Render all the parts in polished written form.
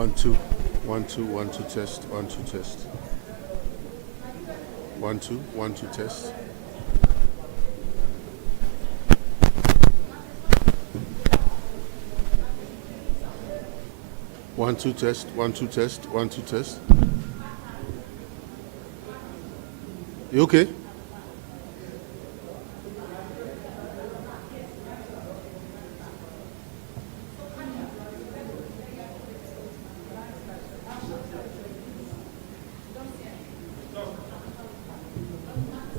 One, two. 1 2 1 2 test. 1 2 test. 1 2 1 2 test. One two test. 1 2 test. 1 2 test. You okay?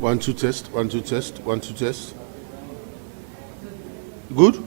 One two test. 1 2 test. 1 2 test. Good.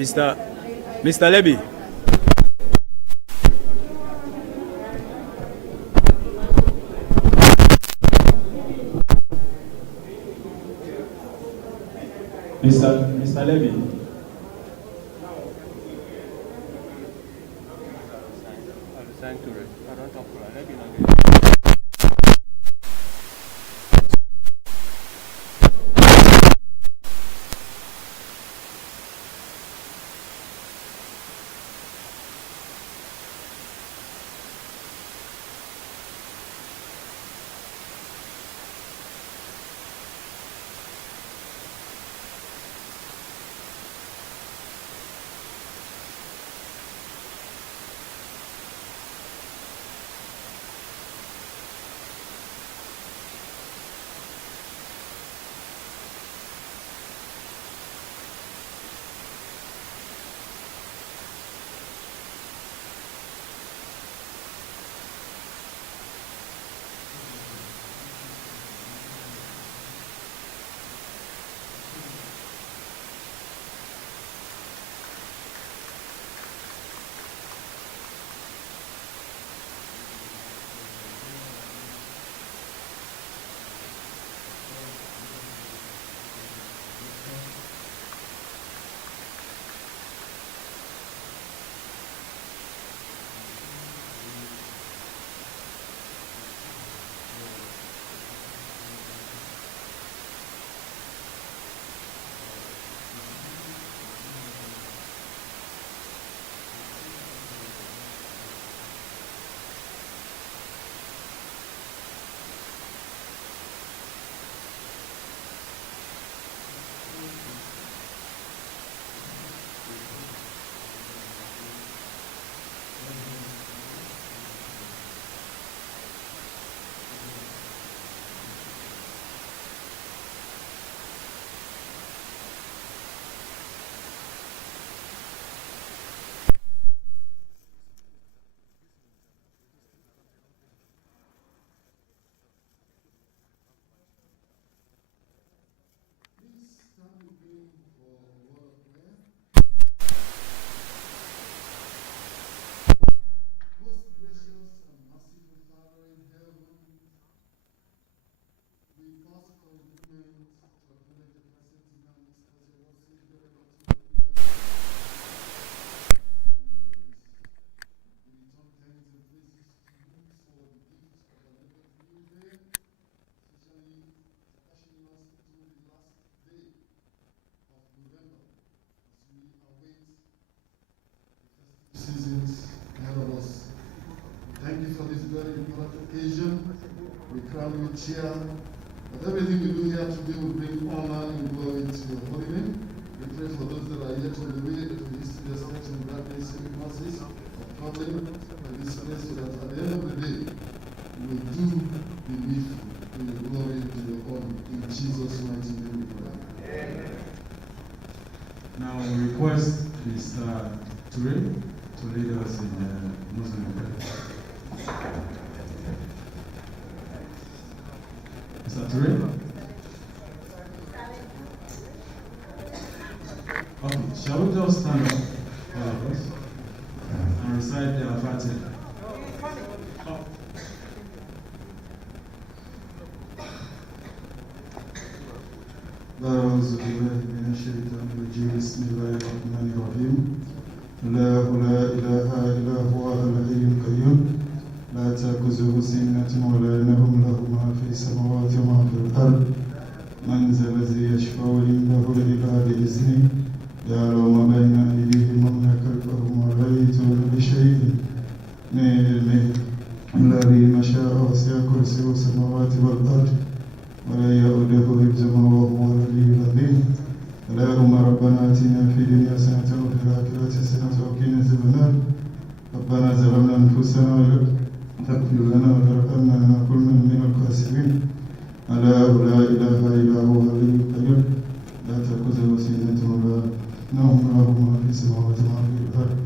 Mr. Levy. Mr. Levy. Seasons ahead of us. Thank you for this very important occasion. We crown you chair. But everything we do here today will bring honor and glory to your holy name. We pray for those that are yet on the way that we see the steps and gladness and mercies of traveling to this place so that at the end of the day, we will do believe in your glory to your honor. In Jesus' mighty name we pray. Amen. Now we request Mr. Ture to lead us in Muslim prayer. Mr. Ture? Okay, shall we just stand up, all of us, and recite the Al-Fatiha? أعوذ بالله من الشيطان الرجيم بسم الله الرحمن الرحيم الله لا إله إلا هو الحي القيوم لا تأخذه سنة ولا نوم له ما في السماوات وما في الأرض من ذا الذي يشفع عنده إلا بإذنه يعلم ما بين أيديهم وما خلفهم ولا يحيطون بشيء من علمه الذي مشى وسع كرسيه السماوات والأرض ولا يؤوده حفظهما وهو العلي العظيم اللهم ربنا آتنا في الدنيا حسنة وفي الآخرة حسنة وقنا عذاب النار ربنا ظلمنا أنفسنا وإن تغفر لنا وترحمنا لنكن من الخاسرين ألا لا إله إلا هو الحي القيوم لا تأخذه سنة ولا نوم له ما في السماوات وما في الأرض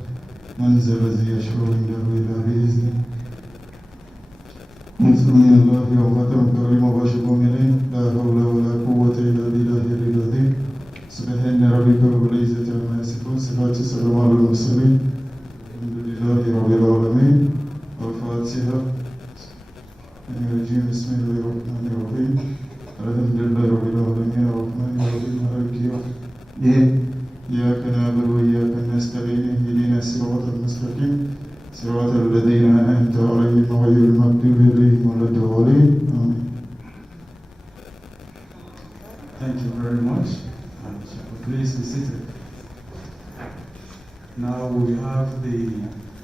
من ذا الذي يشفع عنده إلا بإذنه نصر من الله وفتح كريم وبشر مؤمنين لا حول ولا قوة إلا بالله العلي العظيم سبحان ربك رب العزة عما يصفون والسلام على المرسلين الحمد لله رب العالمين الفاتحة الرجيم بسم الله الرحمن الرحيم الحمد لله رب العالمين الرحمن الرحيم مالك يوم الدين إياك نعبد وإياك نستعين اهدنا الصراط المستقيم صراط الذين أنعمت عليهم غير المغضوب عليهم ولا الضالين آمين. Thank you very much. And please be seated. Now we have the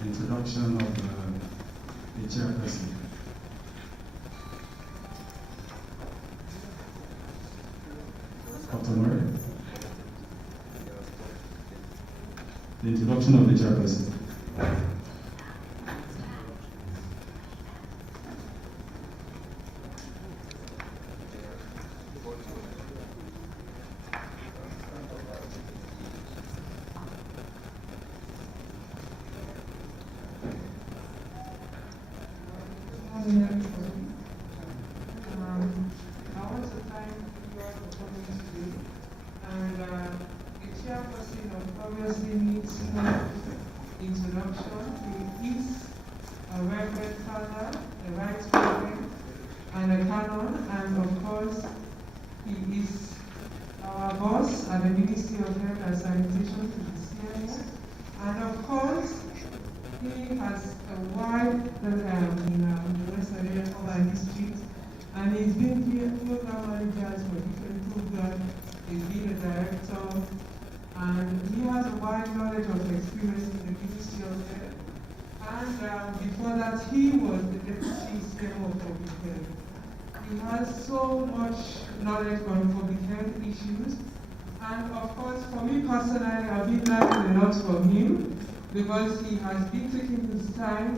introduction of the chairperson. Dr. Murray. The introduction of the chairperson. Before that, he was the deputy CMO of public health. He has so much knowledge on public health issues. And of course, for me personally, I've been learning a lot from him because he has been taking his time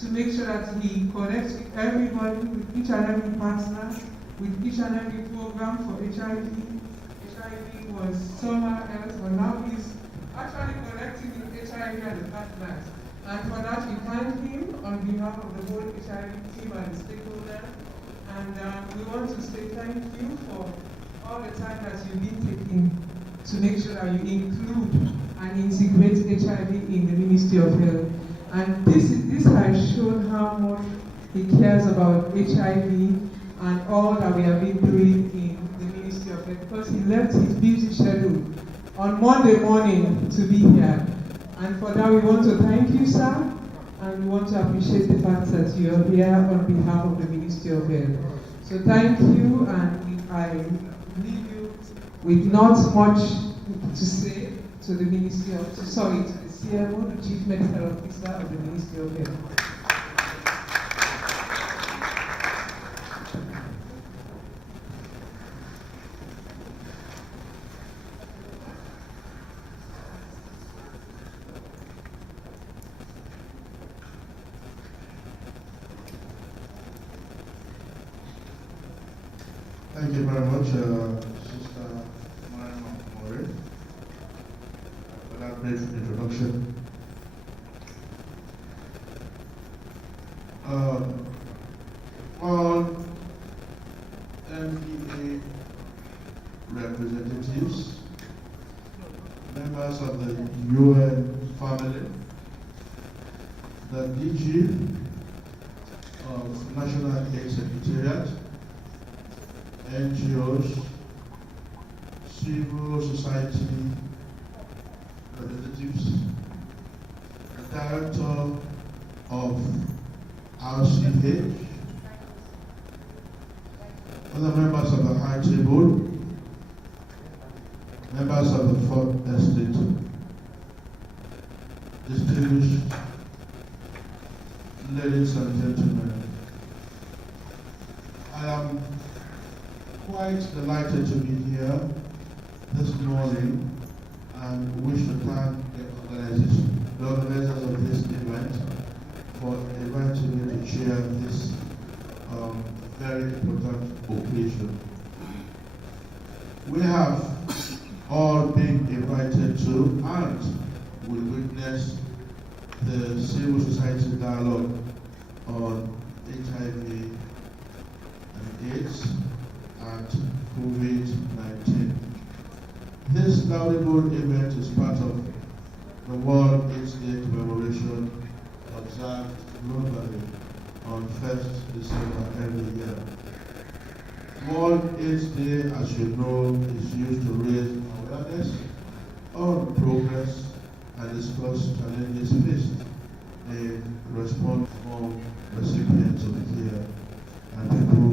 to make sure that he connects with everybody, with each and every partner, with each and every program for HIV. HIV was somewhere else, but now he's actually connecting with HIV and the partners. And for that, we thank him on behalf of the whole HIV team and the stakeholders. And we want to say thank you for all the time that you've been taking to make sure that you include and integrate HIV in the Ministry of Health. And this has shown how much he cares about HIV and all that we have been doing in the Ministry of Health, because he left his busy schedule on Monday morning to be here. And for that, we want to thank you, sir, and we want to appreciate the fact that you are here on behalf of the Ministry of Health. So thank you, and I leave you with not much to say to the Ministry of, to the CMO, the Chief Medical Officer of the Ministry of Health. Thank you very much, Sister Mariam Mori, for that brief introduction. All MPA representatives, members of the UN family, the DG of National AIDS Secretariat, NGOs, civil society representatives, the director of RCH, other members of the High Table, members of the Fourth Estate, distinguished ladies and gentlemen. I am quite delighted to be here this morning and wish to thank the organizers of this event for inviting me to chair this very important occasion. We have all been invited to and will witness the civil society dialogue on HIV and AIDS and COVID-19. This laudable event is part of the World AIDS Day commemoration observed globally on 1st December every year. World AIDS Day, as you know, is used to raise awareness on progress and discuss challenges faced in response from recipients of care and people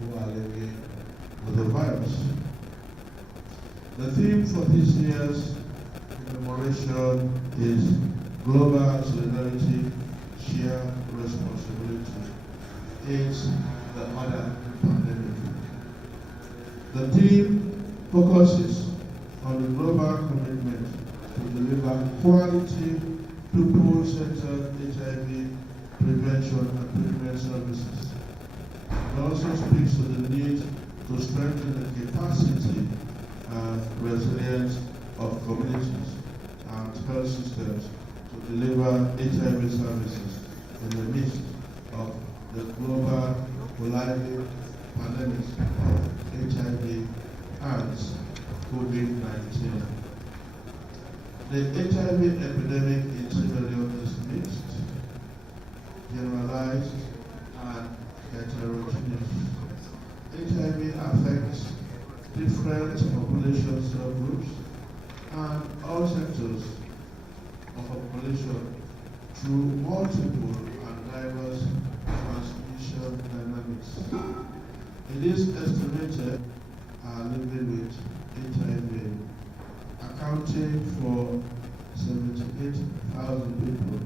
who are living with the virus. The theme for this year's commemoration is Global Solidarity, Shared Responsibility. AIDS, the other pandemic. The theme focuses on the global commitment to deliver quality, people-centered HIV prevention and treatment services. It also speaks to the need to strengthen the capacity and resilience of communities and health systems to deliver HIV services in the midst of the global colliding pandemics of HIV and COVID-19. The HIV epidemic in Sierra Leone is mixed, generalized, and heterogeneous. HIV affects different population subgroups and all sectors of a population through multiple and diverse transmission dynamics. It is estimated are living with HIV, accounting for 78,000 people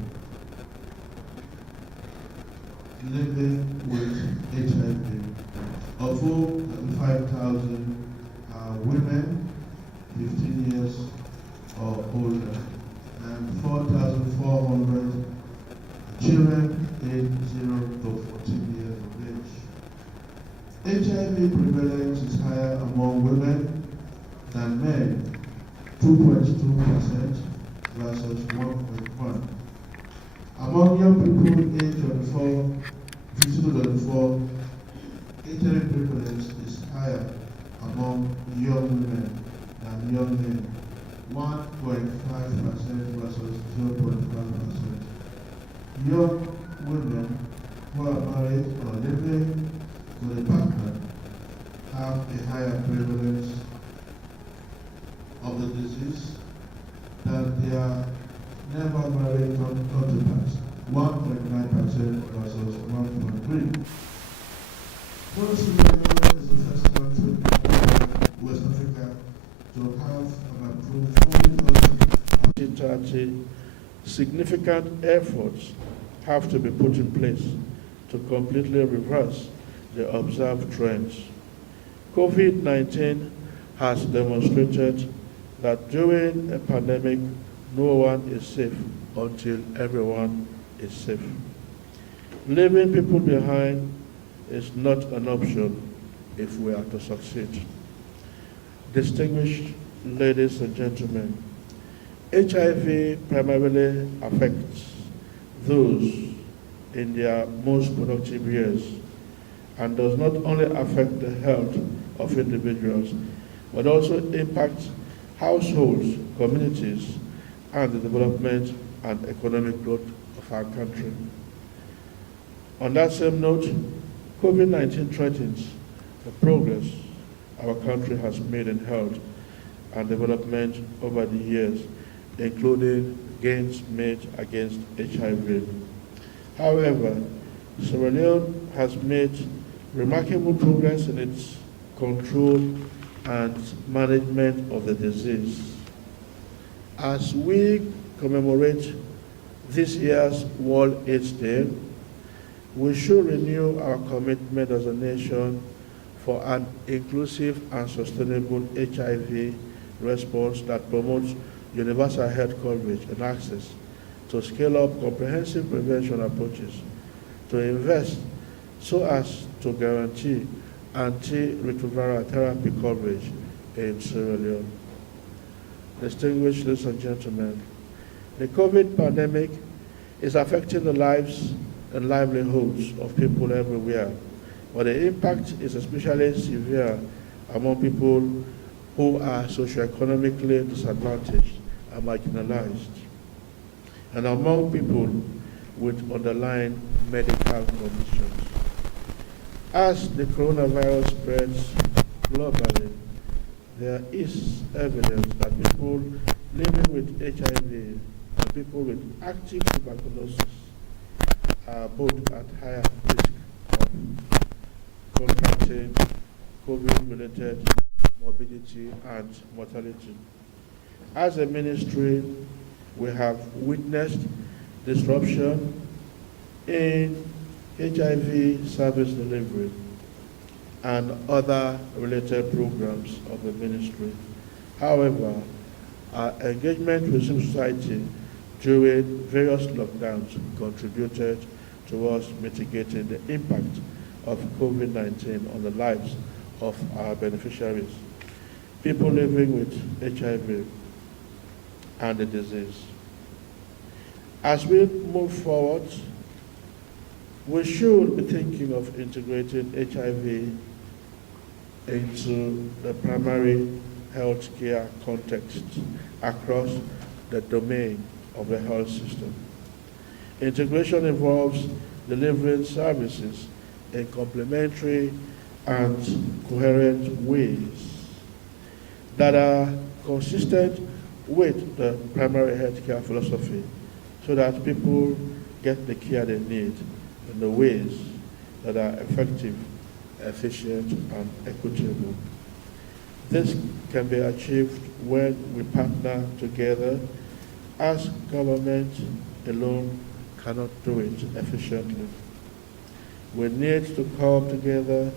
living with HIV, of whom 35,000 are women 15 years or older, and 4,400 children aged 0 to 14 years of age. HIV prevalence is higher among women than men, 2.2% versus 1.1%. Among young people aged 15 to 24, HIV prevalence is higher among young women than and young men, 1.5% versus 0.5%. Young women who are married or living with a partner have a higher prevalence of the disease than their never married counterparts, 1.9% versus 1.3%. Sierra Leone is the first country in West Africa to have an approved 2030. Significant efforts have to be put in place to completely reverse the observed trends. COVID-19 has demonstrated that during a pandemic, no one is safe until everyone is safe. Leaving people behind is not an option if we are to succeed. Distinguished ladies and gentlemen, HIV primarily affects those in their most productive years and does not only affect the health of individuals, but also impacts households, communities, and the development and economic growth of our country. On that same note, COVID-19 threatens the progress our country has made in health and development over the years, including gains made against HIV. However, Sierra Leone has made remarkable progress in its control and management of the disease. As we commemorate this year's World AIDS Day, we should renew our commitment as a nation for an inclusive and sustainable HIV response that promotes universal health coverage and access, to scale up comprehensive prevention approaches, to invest so as to guarantee antiretroviral therapy coverage in Sierra Leone. Distinguished ladies and gentlemen, the COVID pandemic is affecting the lives and livelihoods of people everywhere, but the impact is especially severe among people who are socioeconomically disadvantaged and marginalized, and among people with underlying medical conditions. As the coronavirus spreads globally, there is evidence that people living with HIV and people with active tuberculosis are both at higher risk of contracting COVID-related morbidity and mortality. As a ministry, we have witnessed disruption in HIV service delivery and other related programs of the ministry. However, our engagement with civil society during various lockdowns contributed towards mitigating the impact of COVID-19 on the lives of our beneficiaries, people living with HIV and the disease. As we move forward, we should be thinking of integrating HIV into the primary health care context across the domain of the health system. Integration involves delivering services in complementary and coherent ways that are consistent with the primary health care philosophy, so that people get the care they need in the ways that are effective, efficient, and equitable. This can be achieved when we partner together, as government alone cannot do it efficiently. We need to come together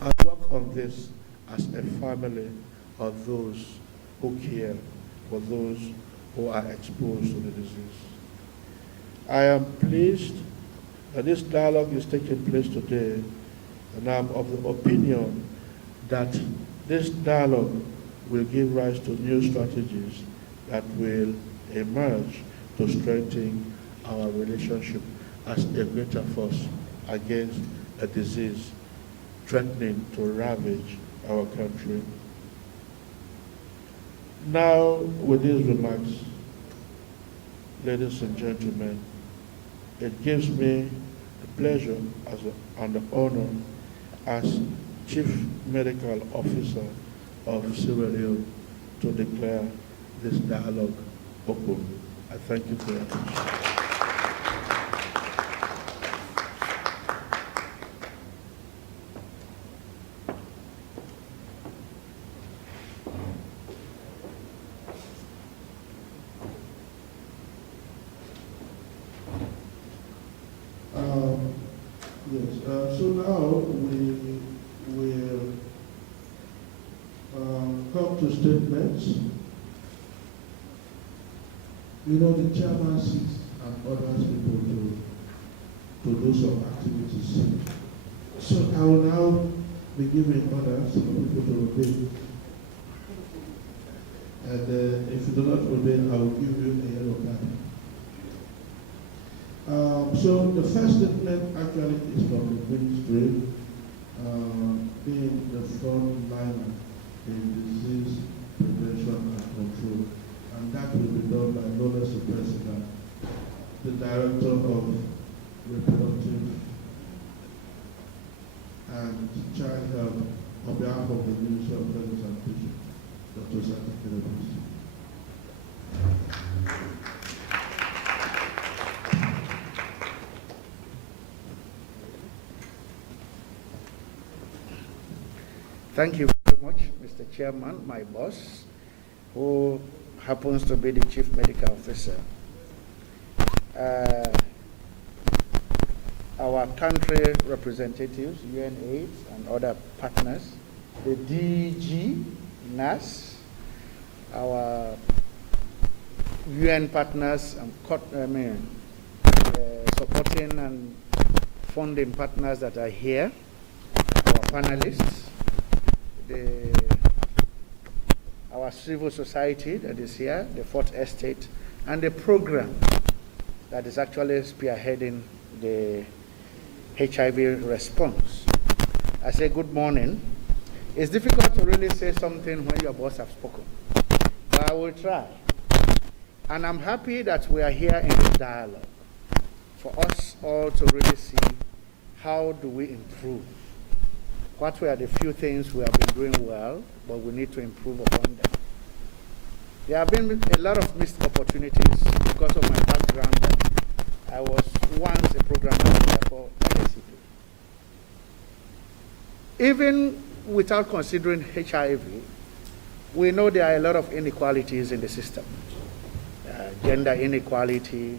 and work on this as a family of those who care for those who are exposed to the disease. I am pleased that this dialogue is taking place today, and I'm of the opinion that this dialogue will give rise to new strategies that will emerge to strengthen our relationship as a greater force against a disease threatening to ravage our country. Now, with these remarks, ladies and gentlemen, it gives me the pleasure and the honor as Chief Medical Officer of Sierra Leone to declare this dialogue open. I thank you very much. So now we will come to statements. You know, the chairman sits and orders people to do some activities. So I will now be giving orders for people to obey. And if you do not obey, I will give you a yellow card. So the first statement actually is from the ministry, being the front liner in disease prevention and control. And that will be done by no less the president, the director of reproductive and child health on behalf of the Ministry of Health and Sanitation, Dr. Sati Kelebis. Thank you very much, Mr. Chairman, my boss, who happens to be the Chief Medical Officer. Our country representatives, UNAIDS and other partners, the DG, NAS, our UN partners, supporting and funding partners that are here, our panelists, our civil society that is here, the Fourth Estate, and the program that is actually spearheading the HIV response. I say good morning. It's difficult to really say something when your boss has spoken, but I will try. And I'm happy that we are here in this dialogue for us all to really see how do we improve. What were the few things we have been doing well, but we need to improve upon them. There have been a lot of missed opportunities because of my background that I was once a program manager for NACP. Even without considering HIV, we know there are a lot of inequalities in the system. Gender inequality,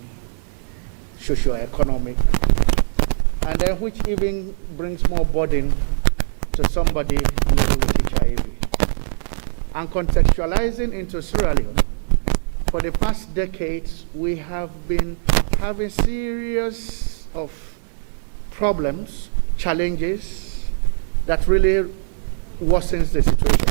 socio-economic, and then which even brings more burden to somebody living with HIV. And contextualizing into Sierra Leone, for the past decades, we have been having series of problems, challenges that really worsens the situation.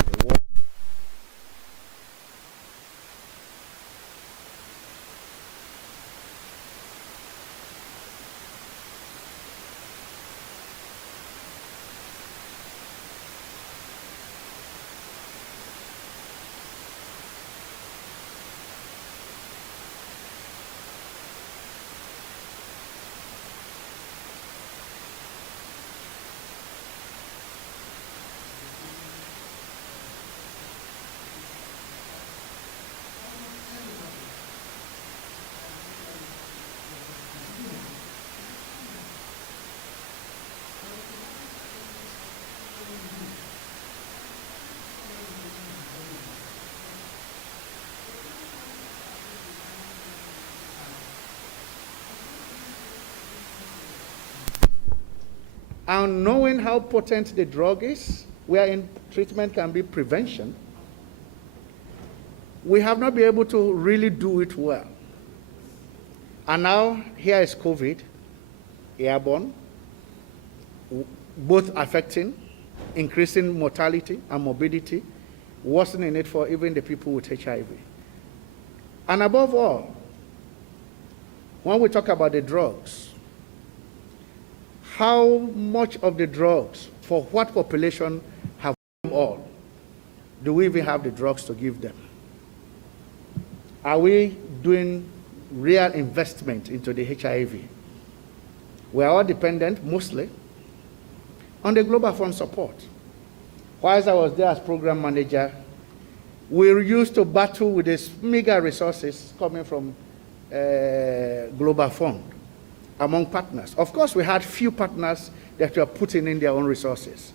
And knowing how potent the drug is, wherein treatment can be prevention, we have not been able to really do it well. And now here is COVID, airborne, both affecting, increasing mortality and morbidity, worsening it for even the people with HIV. And above all, when we talk about the drugs, how much of the drugs, for what population have them all? Do we even have the drugs to give them? Are we doing real investment into the HIV? We are all dependent, mostly, on the Global Fund support. Whilst I was there as program manager, we used to battle with these meager resources coming from Global Fund among partners. Of course, we had few partners that were putting in their own resources.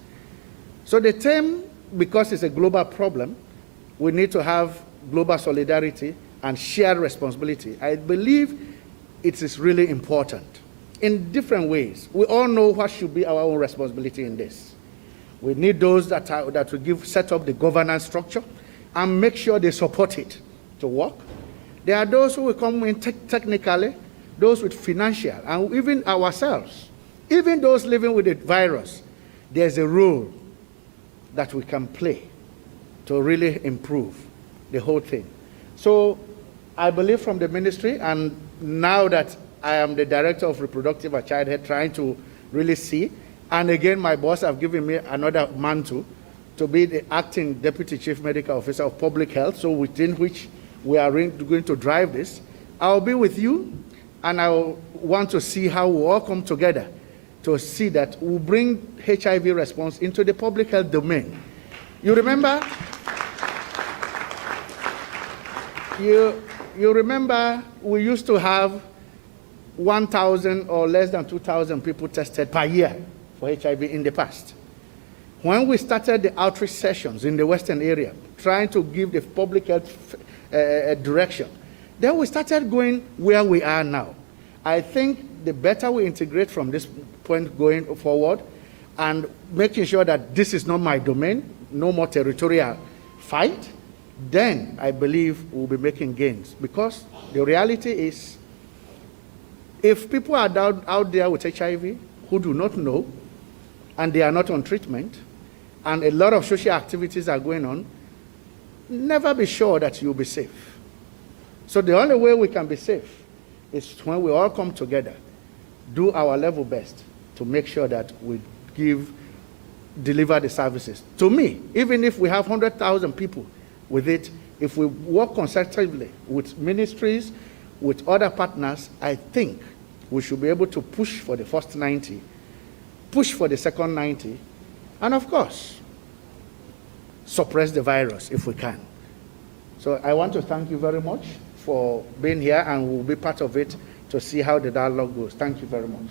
So the term, because it's a global problem, we need to have global solidarity and shared responsibility. I believe it is really important in different ways. We all know what should be our own responsibility in this. We need those that will set up the governance structure and make sure they support it to work. There are those who will come in technically, those with financial, and even ourselves, even those living with the virus. There's a role that we can play to really improve the whole thing. So I believe from the ministry, and now that I am the director of reproductive and child health, trying to really see, and again, my boss have given me another mantle to be the acting deputy chief medical officer of public health, so within which we are going to drive this. I'll be with you, and I want to see how we all come together to see that we bring HIV response into the public health domain. You remember? You remember we used to have 1,000 or less than 2,000 people tested per year for HIV in the past. When we started the outreach sessions in the Western area, trying to give the public health direction, then we started going where we are now. I think the better we integrate from this point going forward and making sure that this is not my domain, no more territorial fight, then I believe we'll be making gains. Because the reality is, if people are out there with HIV who do not know, and they are not on treatment, and a lot of social activities are going on, never be sure that you'll be safe. So the only way we can be safe is when we all come together, do our level best to make sure that we deliver the services. To me, even if we have 100,000 people with it, if we work consecutively with ministries, with other partners, I think we should be able to push for the first 90, push for the second 90, and of course, suppress the virus if we can. So I want to thank you very much for being here, and we'll be part of it to see how the dialogue goes. Thank you very much.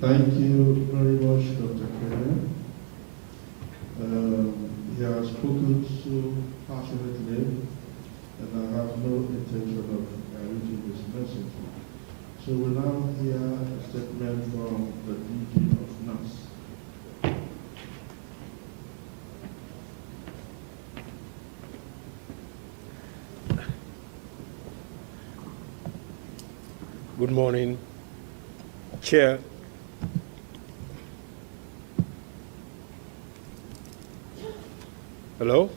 Thank you very much, Dr. Karen. He has spoken so passionately, and I have no intention of diluting this message. So we'll now hear a statement from the DG of NAS. Good morning, Chair. Hello?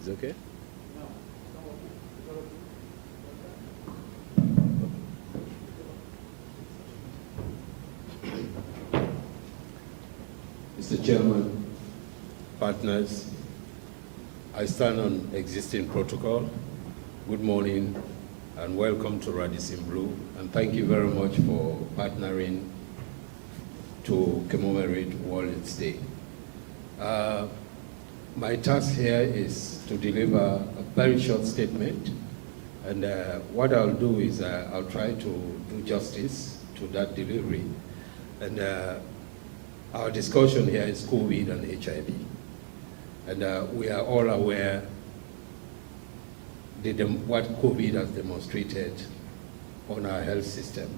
Is it okay? Mr. Chairman, partners, I stand on existing protocol. Good morning and welcome to Radisson Blu, and thank you very much for partnering to commemorate World AIDS Day. My task here is to deliver a very short statement, and what I'll do is I'll try to do justice to that delivery. And our discussion here is COVID and HIV. And we are all aware what COVID has demonstrated on our health system.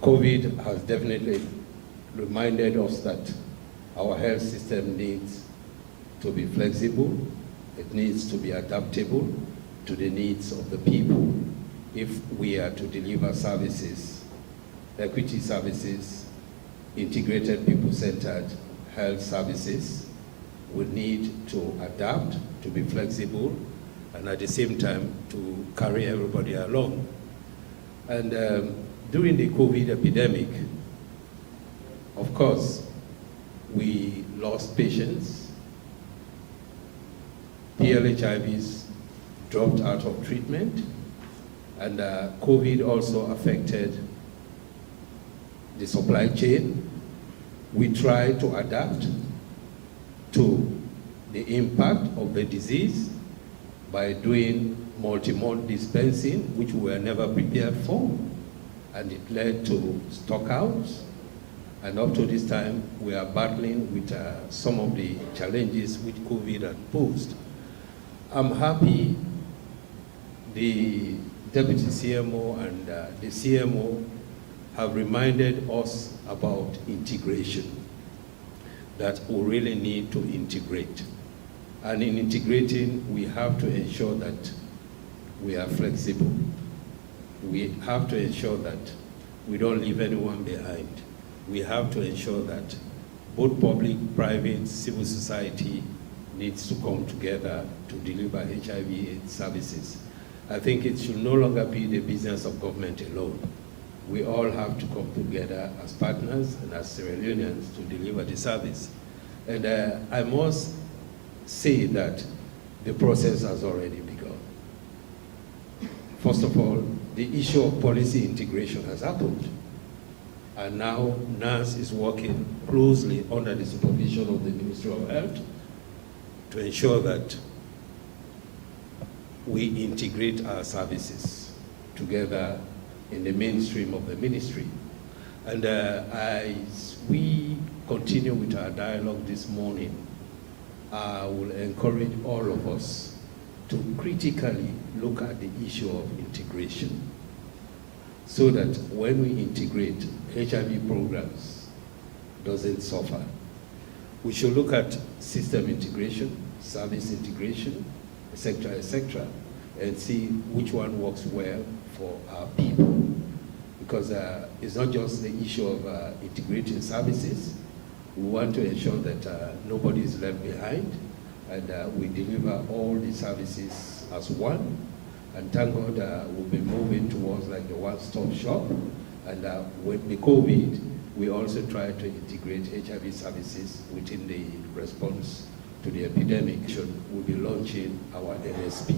COVID has definitely reminded us that our health system needs to be flexible, it needs to be adaptable to the needs of the people if we are to deliver services, equity services, integrated people-centered health services. We need to adapt, to be flexible, and at the same time to carry everybody along. And during the COVID epidemic, of course, we lost patients. PLHIVs dropped out of treatment, and COVID also affected the supply chain. We try to adapt to the impact of the disease by doing multi-month dispensing, which we were never prepared for, and it led to stockouts. And up to this time, we are battling with some of the challenges which COVID had posed. I'm happy the Deputy CMO and the CMO have reminded us about integration, that we really need to integrate. And in integrating, we have to ensure that we are flexible. We have to ensure that we don't leave anyone behind. We have to ensure that both public, private, civil society needs to come together to deliver HIV/AIDS services. I think it should no longer be the business of government alone. We all have to come together as partners and as Sierra Leoneans to deliver the service. And I must say that the process has already begun. First of all, the issue of policy integration has happened. And now NAS is working closely under the supervision of the Ministry of Health to ensure that we integrate our services together in the mainstream of the ministry. And as we continue with our dialogue this morning, I will encourage all of us to critically look at the issue of integration, so that when we integrate, HIV programs doesn't suffer. We should look at system integration, service integration, etc., and see which one works well for our people. Because it's not just the issue of integrating services. We want to ensure that nobody is left behind, and we deliver all the services as one. And thank God we'll be moving towards like the one-stop shop. And with the COVID, we also try to integrate HIV services within the response to the epidemic. We'll be launching our NSP.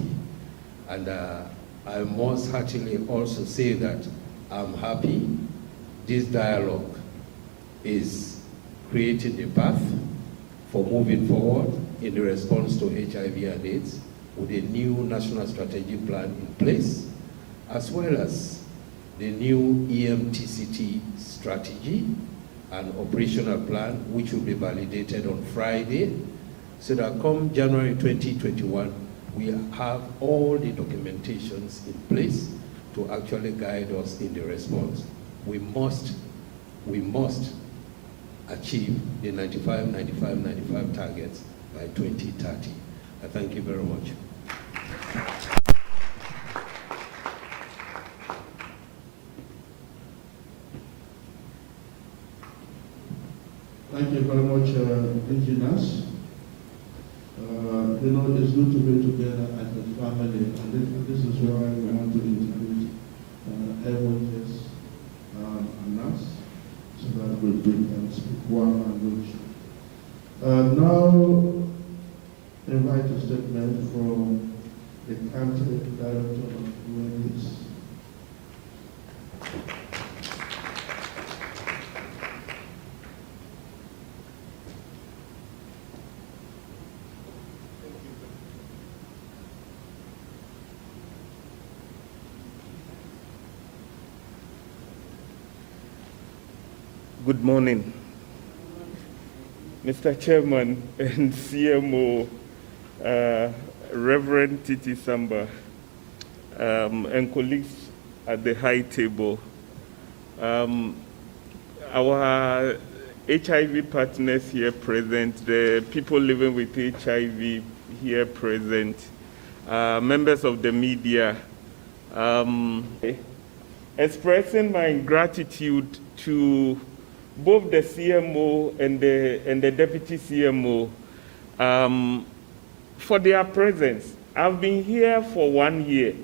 And I must heartily also say that I'm happy this dialogue is creating a path for moving forward in the response to HIV and AIDS with a new national strategic plan in place, as well as the new EMTCT strategy and operational plan, which will be validated on Friday, so that come January 2021, we have all the documentations in place to actually guide us in the response. We must achieve the 95 targets by 2030. I thank you very much. Thank you very much, engineers. You know, it's good to be together as a family, and this is why we want to introduce everyone and us, so that we can speak one language. Now, invite a statement from the country director of UNAIDS. Good morning, Mr. Chairman and CMO, Reverend Titi Samba, and colleagues at the high table. Our HIV partners here present, the people living with HIV here present, members of the media, expressing my gratitude to both the CMO and the Deputy CMO for their presence. I've been here for 1 year,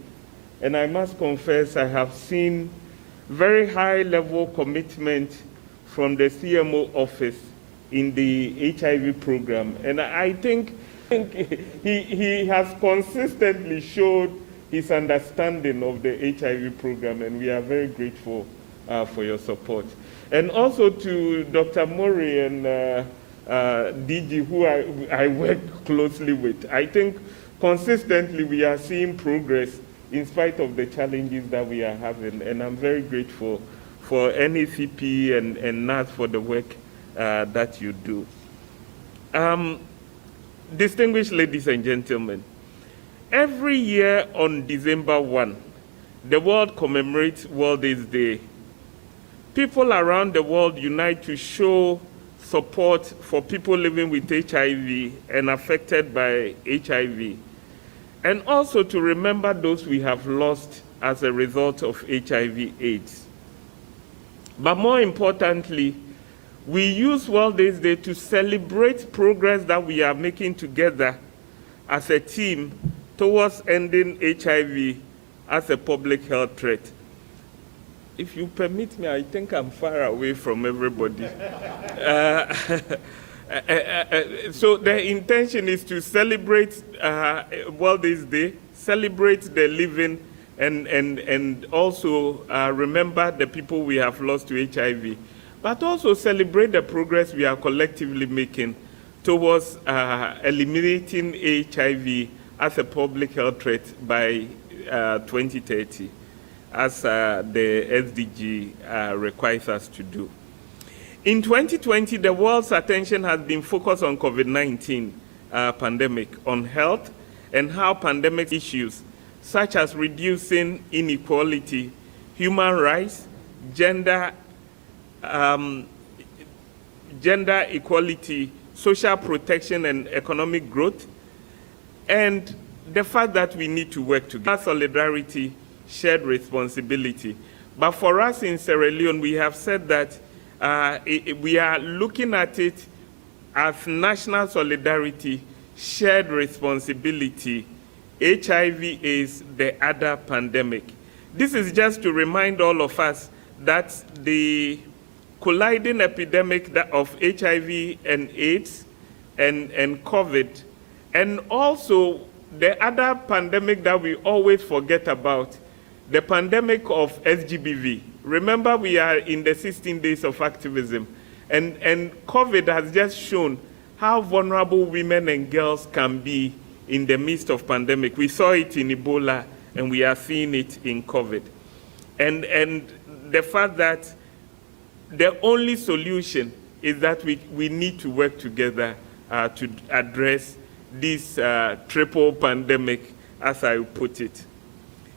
and I must confess I have seen very high-level commitment from the CMO office in the HIV program. And I think he has consistently showed his understanding of the HIV program, and we are very grateful for your support. And also to Dr. Murray and DG, who I work closely with. I think consistently we are seeing progress in spite of the challenges that we are having, and I'm very grateful for NACP and NAS for the work that you do. Distinguished ladies and gentlemen, every year on December 1, the world commemorates World AIDS Day. People around the world unite to show support for people living with HIV and affected by HIV, and also to remember those we have lost as a result of HIV/AIDS. But more importantly, we use World AIDS Day to celebrate progress that we are making together as a team towards ending HIV as a public health threat. If you permit me, I think I'm far away from everybody. So the intention is to celebrate World AIDS Day, celebrate the living, and also remember the people we have lost to HIV, but also celebrate the progress we are collectively making towards eliminating HIV as a public health threat by 2030, as the SDG requires us to do. In 2020, the world's attention has been focused on COVID-19 pandemic, on health, and how pandemic issues such as reducing inequality, human rights, gender equality, social protection, and economic growth, and the fact that we need to work together. Solidarity, shared responsibility. But for us in Sierra Leone, we have said that we are looking at it as national solidarity, shared responsibility. HIV is the other pandemic. This is just to remind all of us that the colliding epidemic of HIV and AIDS and COVID, and also the other pandemic that we always forget about, the pandemic of SGBV. Remember, we are in the 16 days of activism, and COVID has just shown how vulnerable women and girls can be in the midst of pandemic. We saw it in Ebola, and we are seeing it in COVID. And the fact that the only solution is that we need to work together to address this triple pandemic, as I put it.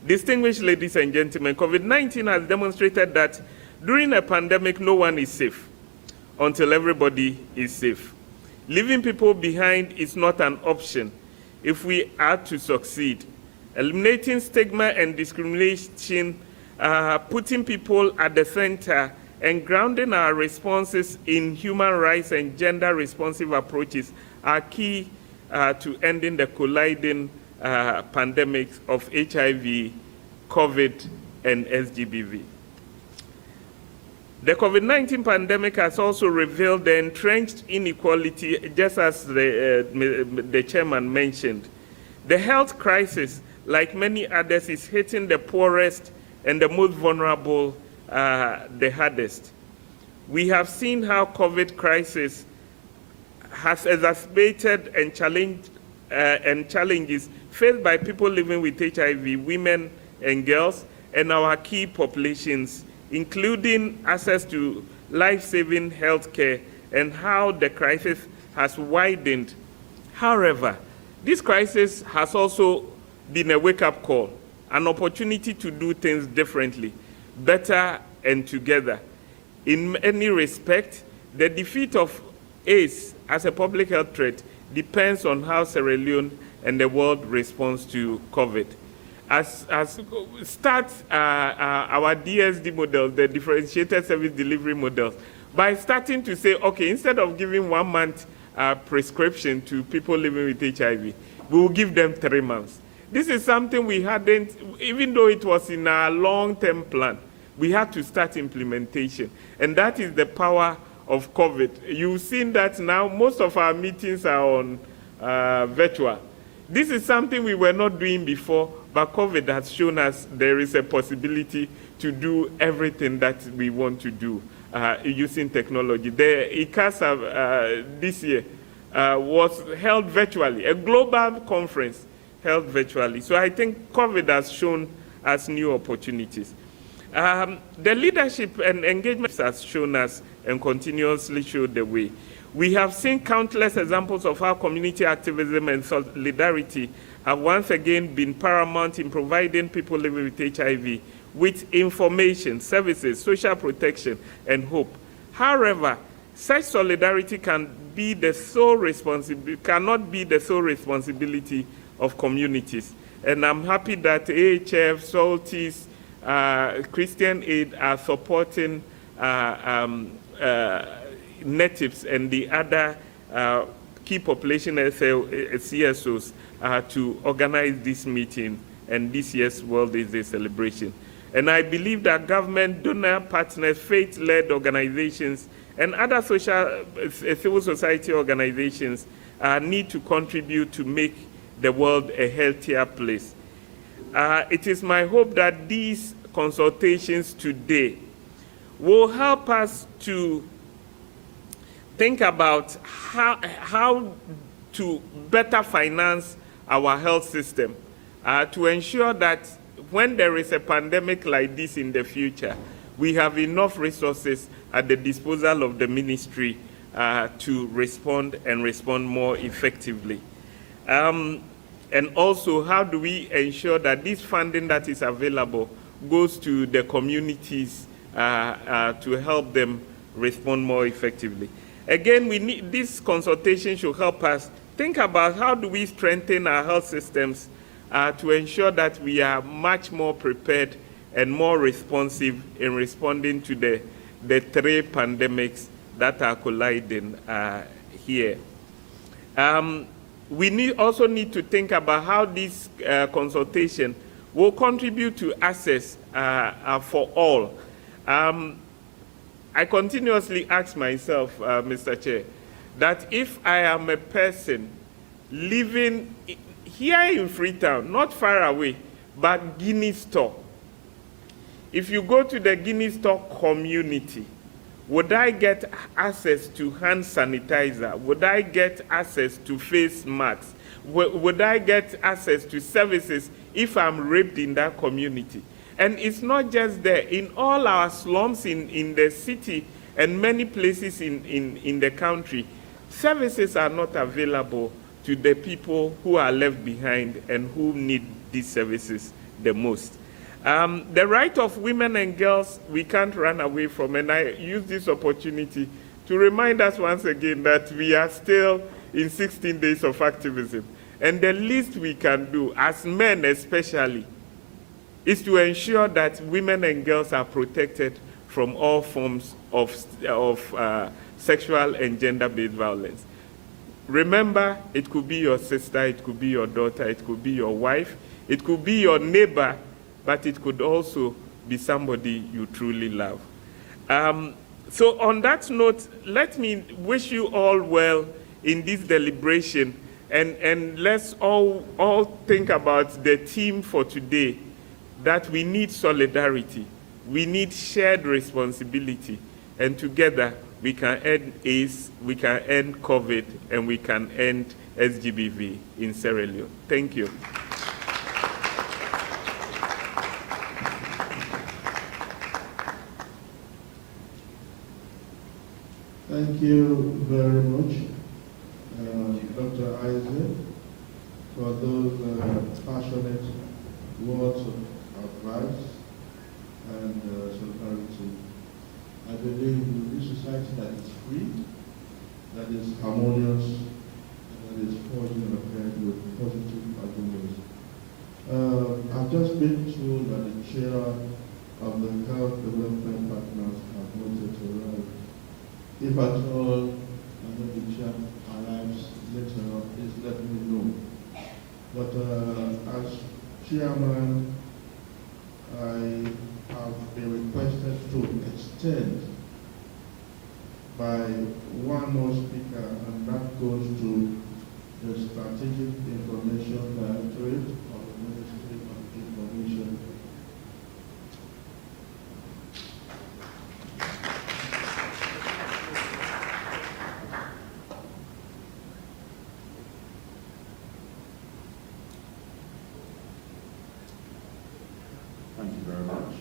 Distinguished ladies and gentlemen, COVID-19 has demonstrated that during a pandemic, no one is safe until everybody is safe. Leaving people behind is not an option if we are to succeed. Eliminating stigma and discrimination, putting people at the center, and grounding our responses in human rights and gender-responsive approaches are key to ending the colliding pandemics of HIV, COVID, and SGBV. The COVID-19 pandemic has also revealed the entrenched inequality, just as the chairman mentioned. The health crisis, like many others, is hitting the poorest and the most vulnerable the hardest. We have seen how COVID crisis has exacerbated and challenges faced by people living with HIV, women and girls, and our key populations, including access to life-saving health care, and how the crisis has widened. However, this crisis has also been a wake-up call, an opportunity to do things differently, better and together. In any respect, the defeat of AIDS as a public health threat depends on how Sierra Leone and the world responds to COVID. As starts our DSD model, the differentiated service delivery model, by starting to say, okay, instead of giving 1 month prescription to people living with HIV, we will give them 3 months. This is something we hadn't, even though it was in our long-term plan, we had to start implementation. And that is the power of COVID. You've seen that now most of our meetings are on virtual. This is something we were not doing before, but COVID has shown us there is a possibility to do everything that we want to do using technology. The ICASA this year was held virtually, a global conference held virtually. So I think COVID has shown us new opportunities. The leadership and engagement has shown us and continuously showed the way. We have seen countless examples of how community activism and solidarity have once again been paramount in providing people living with HIV with information, services, social protection, and hope. However, such solidarity cannot be the sole responsibility of communities. And I'm happy that AHF, Salties, Christian Aid are supporting natives and the other key population CSOs to organize this meeting and this year's World AIDS Day celebration. And I believe that government, donor partners, faith-led organizations, and other civil society organizations need to contribute to make the world a healthier place. It is my hope that these consultations today will help us to think about how to better finance our health system, to ensure that when there is a pandemic like this in the future, we have enough resources at the disposal of the ministry to respond and respond more effectively. And also, how do we ensure that this funding that is available goes to the communities to help them respond more effectively? Again, we need this consultation should help us think about how do we strengthen our health systems to ensure that we are much more prepared and more responsive in responding to the three pandemics that are colliding here. We also need to think about how this consultation will contribute to access for all. I continuously ask myself, Mr. Chair, that if I am a person living here in Freetown, not far away, but Guinea Store, if you go to the Guinea Store community, would I get access to hand sanitizer? Would I get access to face masks? Would I get access to services if I'm raped in that community? And it's not just there. In all our slums in the city and many places in the country, services are not available to the people who are left behind and who need these services the most. The right of women and girls, we can't run away from, and I use this opportunity to remind us once again that we are still in 16 days of activism. And the least we can do, as men especially, is to ensure that women and girls are protected from all forms of sexual and gender-based violence. Remember, it could be your sister, it could be your daughter, it could be your wife, it could be your neighbor, but it could also be somebody you truly love. So on that note, let me wish you all well in this deliberation, and let's all think about the theme for today, that we need solidarity, we need shared responsibility, and together we can end AIDS, we can end COVID, and we can end SGBV in Sierra Leone. Thank you. Thank you very much, Dr. Isaac, for those passionate words of advice and solidarity. I believe in this society that is free, that is harmonious, and that is forging ahead with positive agendas. I've just been told that the chair of the Health Development Partners have wanted to arrive. If at all, the chair arrives later on, please let me know. But as chairman, I have been requested to extend by one more speaker, and that goes to the Strategic Information Directorate of the Ministry of Information. Thank you very much.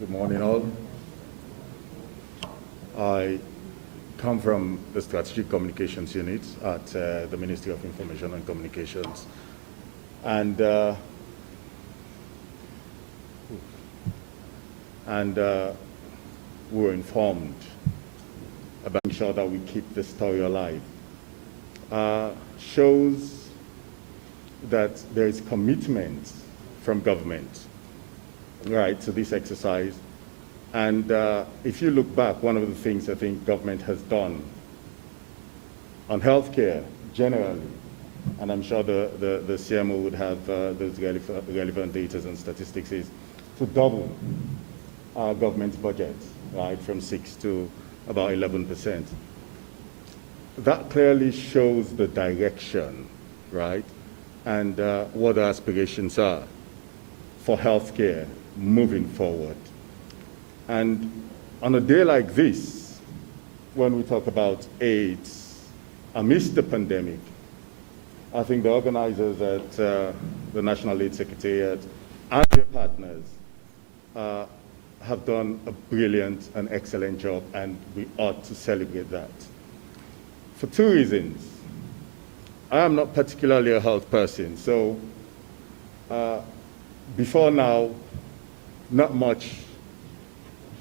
Good morning, all. I come from the Strategic Communications Unit at the Ministry of Information and Communications. And we were informed about making sure that we keep the story alive. Shows that there is commitment from government, right, to this exercise. And if you look back, one of the things I think government has done on healthcare generally, and I'm sure the CMO would have those relevant data and statistics, is to double our government's budget, right, from 6 to about 11%. That clearly shows the direction, right, and what the aspirations are for healthcare moving forward. And on a day like this, when we talk about AIDS amidst the pandemic, I think the organizers at the National AIDS Secretariat and their partners have done a brilliant and excellent job, and we ought to celebrate that. For two reasons. I am not particularly a health person, so before now, not much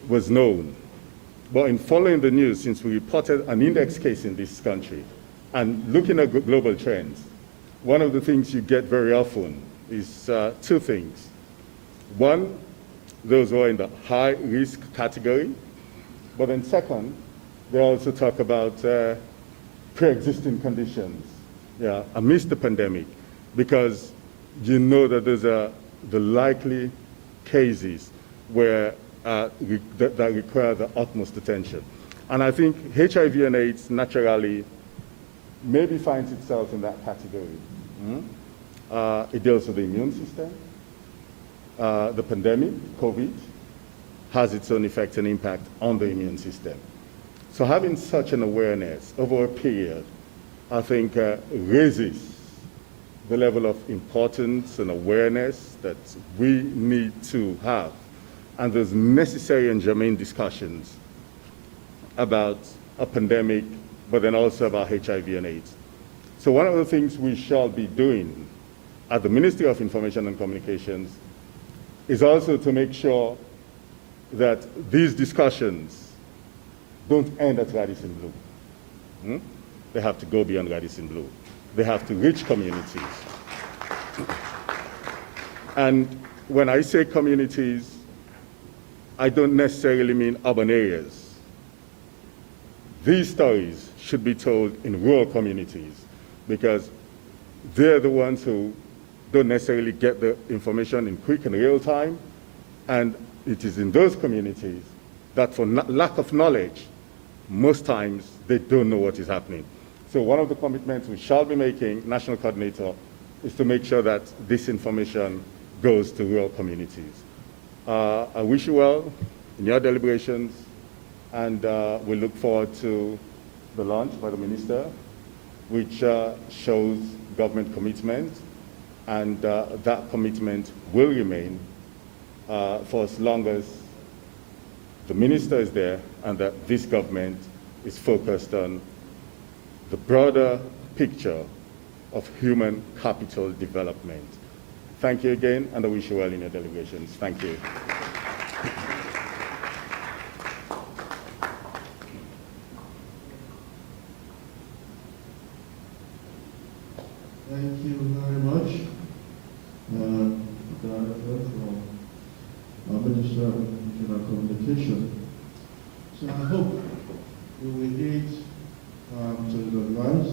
was known. But in following the news, since we reported an index case in this country and looking at global trends, one of the things you get very often is two things. One, those who are in the high risk category, but then second, they also talk about pre-existing conditions, yeah, amidst the pandemic, because you know that there's the likely cases where that require the utmost attention. And I think HIV and AIDS naturally maybe finds itself in that category. It deals with the immune system. The pandemic, COVID, has its own effect and impact on the immune system. So having such an awareness over a period, I think raises the level of importance and awareness that we need to have. And there's necessary and germane discussions about a pandemic, but then also about HIV and AIDS. So one of the things we shall be doing at the Ministry of Information and Communications is also to make sure that these discussions don't end at Radisson Blu. They have to go beyond Radisson Blu. They have to reach communities. And when I say communities, I don't necessarily mean urban areas. These stories should be told in rural communities because they're the ones who don't necessarily get the information in quick and real time. And it is in those communities that for lack of knowledge, most times they don't know what is happening. So one of the commitments we shall be making, National Coordinator, is to make sure that this information goes to rural communities. I wish you well in your deliberations, and we look forward to the launch by the Minister, which shows government commitment, and that commitment will remain for as long as the Minister is there and that this government is focused on the broader picture of human capital development. Thank you again, and I wish you well in your deliberations. Thank you. Thank you very much, Director from our Minister of International Communication. So I hope we will heed to the advice.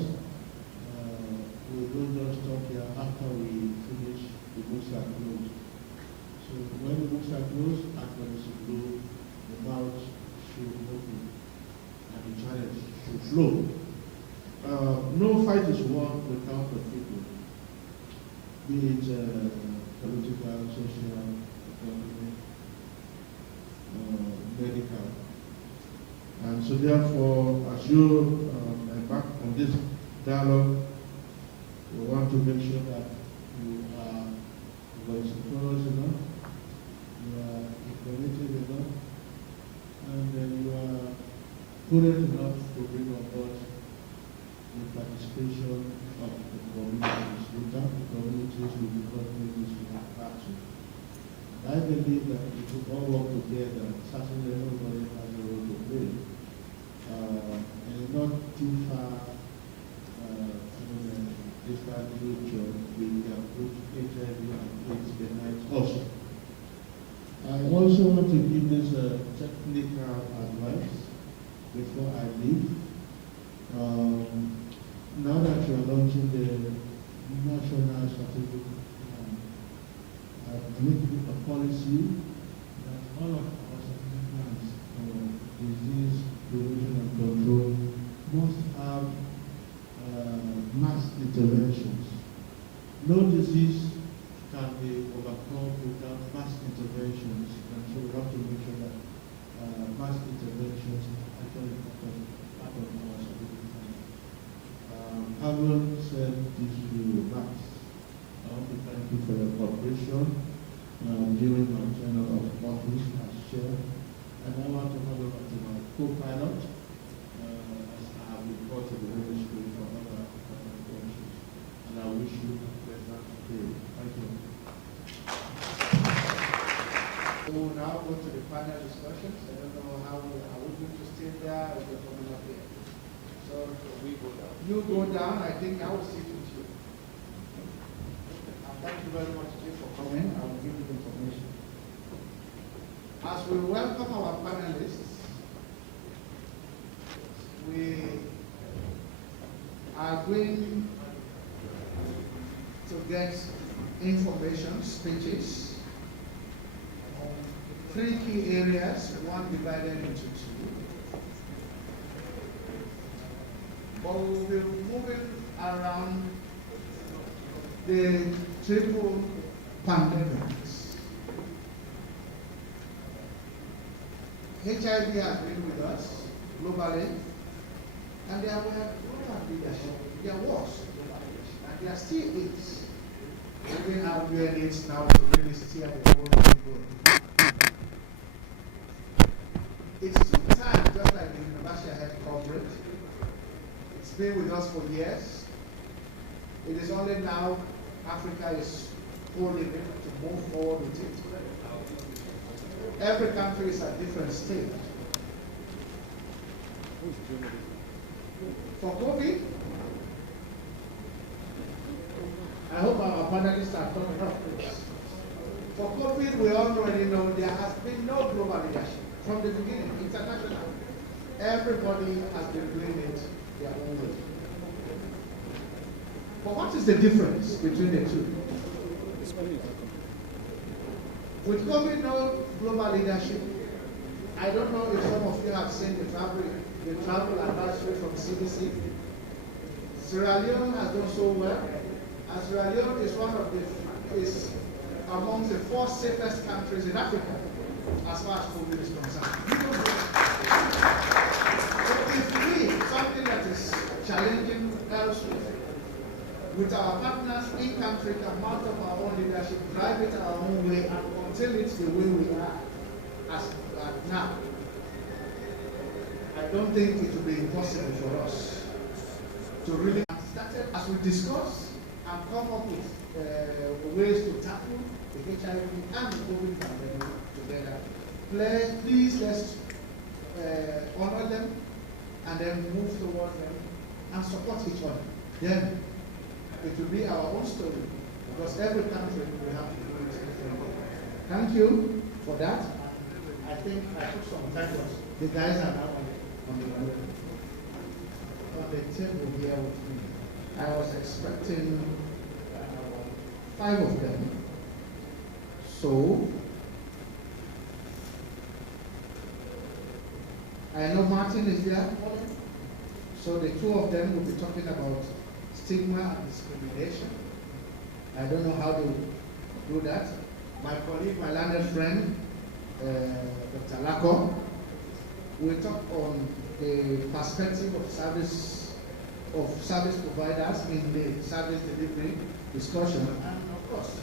We will not stop here after we finish the books are closed. So when the books are closed, after the blue, the mouth should open. to flow. No fight is won without the people, be it political, social, economic, medical. And so therefore, as you embark on this dialogue, we want to make sure that you are voice-to-voice enough, you are informative enough, and you are prudent enough to bring on board the participation of the communities. Without the communities, we will not make this back to. I believe that we should all work together. Certainly, everybody has a role to play. And not too far from distant future, we can put HIV and AIDS behind us. I also want to give this technical advice before I leave. Now that you are launching the national certificate, I've made a policy that all of our certificates for disease prevention and control must have mass interventions. No disease can be overcome without mass interventions, and so we have to make sure that mass interventions actually become part of our certificate. Having said this to Max, I want to thank you for your cooperation during my tenure of office as chair, and I want to hand over to my co-pilot as I have reported the Holy Spirit for other functions, and I wish you a pleasant day. Thank you. We will now go to the panel discussions. I don't know how we are going to stay there or we're coming up here. So we go down. You go down, I think I will sit with you. And thank you very much, Chief, for coming. I will give you the information. As we welcome our panelists, we are going to get information, speeches, on 3 key areas, one divided into 2. But we will be moving around the triple pandemics. HIV has been with us globally, and there were global leadership. There was global leadership, and there still is. Even how we are it now to really steer the whole thing going. It's 2 times, just like the universal health coverage. It's been with us for years. It is only now Africa is holding it to move forward with it. Every country is at different stage. For COVID, I hope our panelists are talking about this. For COVID, we already know there has been no global leadership from the beginning, international. Everybody has been doing it their own way. But what is the difference between the two? With COVID, no global leadership. I don't know if some of you have seen the travel advisory from CDC. Sierra Leone has done so well. And Sierra Leone is among the 4 safest countries in Africa as far as COVID is concerned. So if we, something that is challenging elsewhere, with our partners in country can mount up our own leadership, drive it our own way, and until it's the way we are as now, I don't think it will be impossible for us to really start as we discuss and come up with ways to tackle the HIV and the COVID pandemic together. Please let's honor them and then move towards them and support each other. Then it will be our own story, because every country will have to do it differently. Thank you for that. I think I took some time, but the guys are now on the table here with me. I was expecting 5 of them. So I know Martin is there. So the two of them will be talking about stigma and discrimination. I don't know how to do that. My colleague, my learned friend, Dr. Lako, will talk on the perspective of service providers in the service delivery discussion, and of course,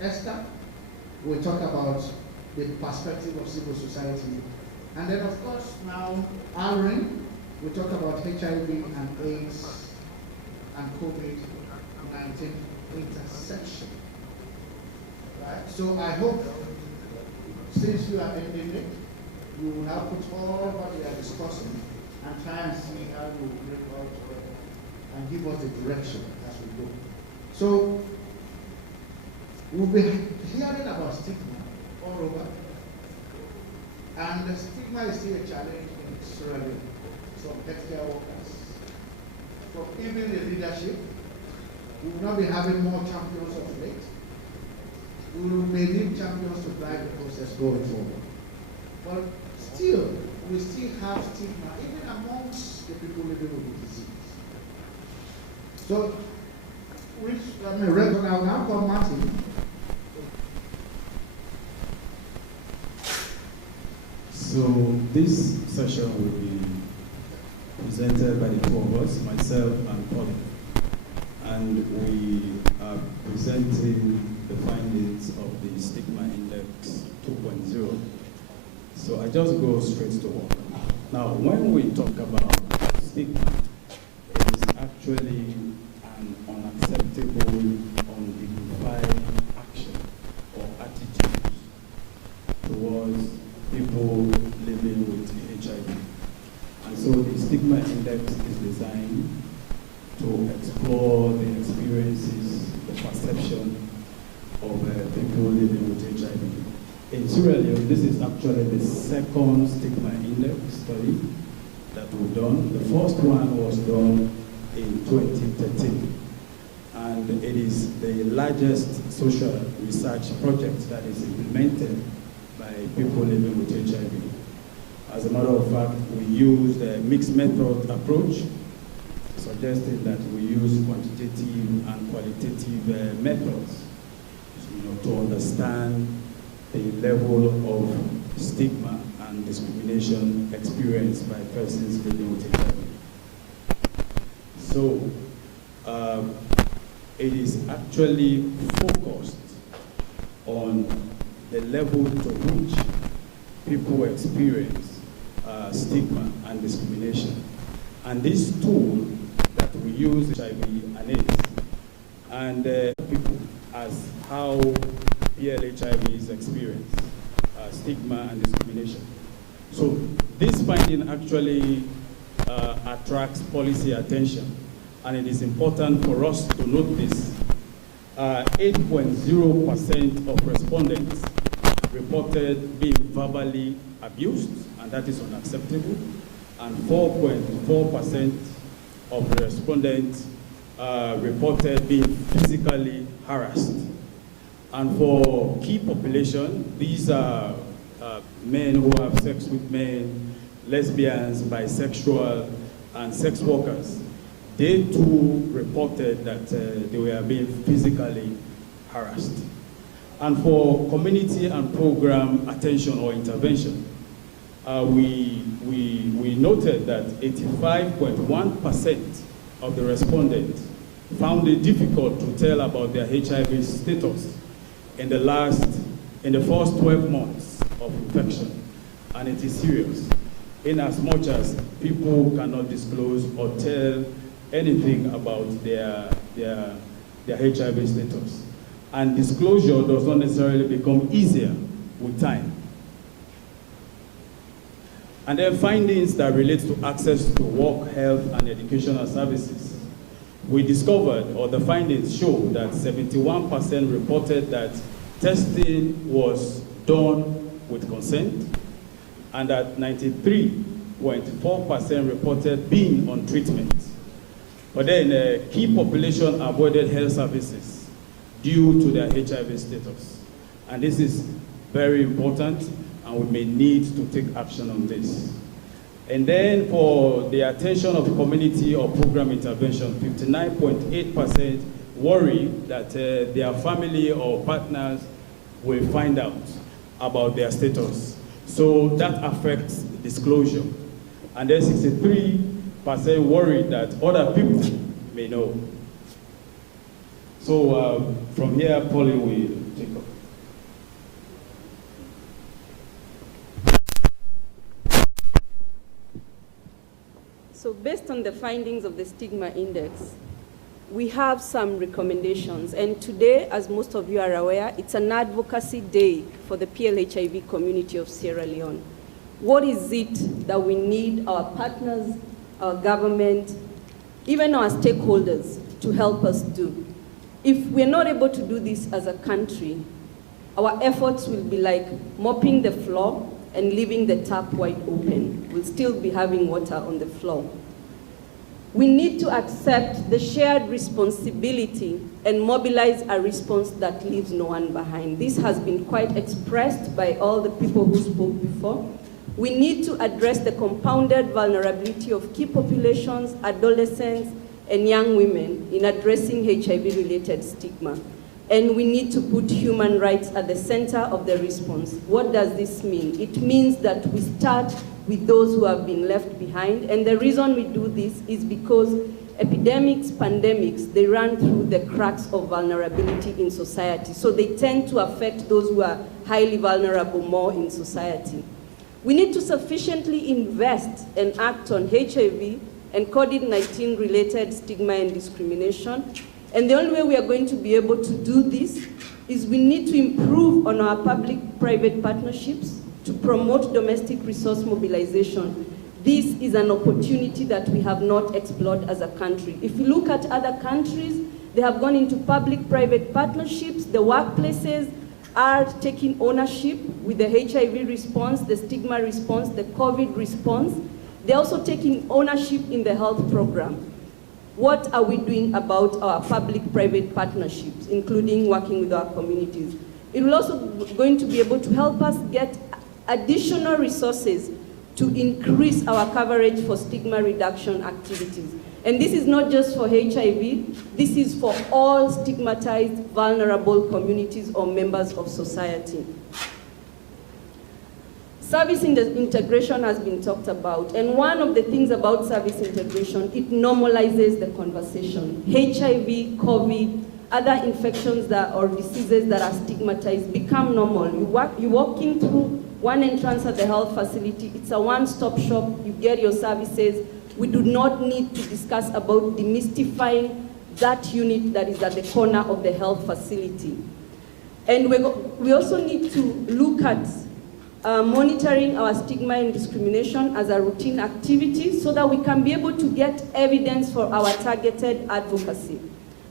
Esther will talk about the perspective of civil society, and then of course now Aaron will talk about HIV and AIDS and COVID-19 intersection. Right? So I hope, since you are ending it, you will now put all what we are discussing and try and see how we will break out and give us the direction as we go. So we'll be hearing about stigma all over, and the stigma is still a challenge in Sierra Leone. From healthcare workers, from even the leadership. We will not be having more champions of late. We will need champions to drive the process going forward. But still, we still have stigma, even amongst the people living with the disease. So, I'll now call Martin. So this session will be presented by the two of us, myself and Pauline. And we are presenting the findings of the Stigma Index 2.0. So I just go straight to work. Now, when we talk about stigma, it is actually an unacceptable, undignified action or attitude towards people living with HIV. And so the Stigma Index is designed to explore the experiences, the perception of people living with HIV. In Sierra Leone, this is actually the second Stigma Index study that we've done. The first one was done in 2013. And it is the largest social research project that is implemented by people living with HIV. As a matter of fact, we used a mixed method approach, suggesting that we use quantitative and qualitative methods to understand the level of stigma and discrimination experienced by persons living with HIV. So it is actually focused on the level to which people experience stigma and discrimination. And this tool that we use, HIV and AIDS, and people as how PLHIV is experienced, stigma and discrimination. So this finding actually attracts policy attention, and it is important for us to note this. 8.0% of respondents reported being verbally abused, and that is unacceptable, and 4.4% of the respondents reported being physically harassed. And for key population, these are men who have sex with men, lesbians, bisexual, and sex workers. They too reported that they were being physically harassed. And for community and program attention or intervention, we noted that 85.1% of the respondents found it difficult to tell about their HIV status in the first 12 months of infection. And it is serious, in as much as people cannot disclose or tell anything about their HIV status. And disclosure does not necessarily become easier with time. And then findings that relate to access to work, health, and educational services. We discovered, or the findings show, that 71% reported that testing was done with consent, and that 93.4% reported being on treatment. But then key population avoided health services due to their HIV status. And this is very important, and we may need to take action on this. And then for the attention of community or program intervention, 59.8% worry that their family or partners will find out about their status. So that affects disclosure. And then 63% worry that other people may know. So from here, Pauline will take up. So based on the findings of the Stigma Index, we have some recommendations. And today, as most of you are aware, it's an advocacy day for the PLHIV community of Sierra Leone. What is it that we need our partners, our government, even our stakeholders to help us do? If we're not able to do this as a country, our efforts will be like mopping the floor and leaving the tap wide open. We'll still be having water on the floor. We need to accept the shared responsibility and mobilize a response that leaves no one behind. This has been quite expressed by all the people who spoke before. We need to address the compounded vulnerability of key populations, adolescents, and young women in addressing HIV-related stigma. And we need to put human rights at the center of the response. What does this mean? It means that we start with those who have been left behind. And the reason we do this is because epidemics, pandemics, they run through the cracks of vulnerability in society. So they tend to affect those who are highly vulnerable more in society. We need to sufficiently invest and act on HIV and COVID-19 related stigma and discrimination. And the only way we are going to be able to do this is we need to improve on our public-private partnerships to promote domestic resource mobilization. This is an opportunity that we have not explored as a country. If you look at other countries, they have gone into public-private partnerships. The workplaces are taking ownership with the HIV response, the stigma response, the COVID response. They're also taking ownership in the health program. What are we doing about our public-private partnerships, including working with our communities? It will also going to be able to help us get additional resources to increase our coverage for stigma reduction activities. And this is not just for HIV, this is for all stigmatized, vulnerable communities or members of society. Service integration has been talked about, and one of the things about service integration, it normalizes the conversation. HIV, COVID, other infections or diseases that are stigmatized become normal. You're walking through one entrance at the health facility, it's a one-stop shop, you get your services. We do not need to discuss about demystifying that unit that is at the corner of the health facility. And we also need to look at monitoring our stigma and discrimination as a routine activity so that we can be able to get evidence for our targeted advocacy.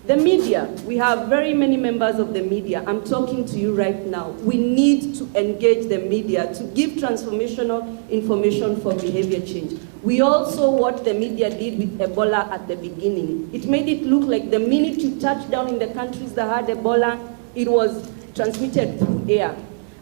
The media, we have very many members of the media. I'm talking to you right now. We need to engage the media to give transformational information for behavior change. We all saw what the media did with Ebola at the beginning. It made it look like the minute you touched down in the countries that had Ebola, it was transmitted through air.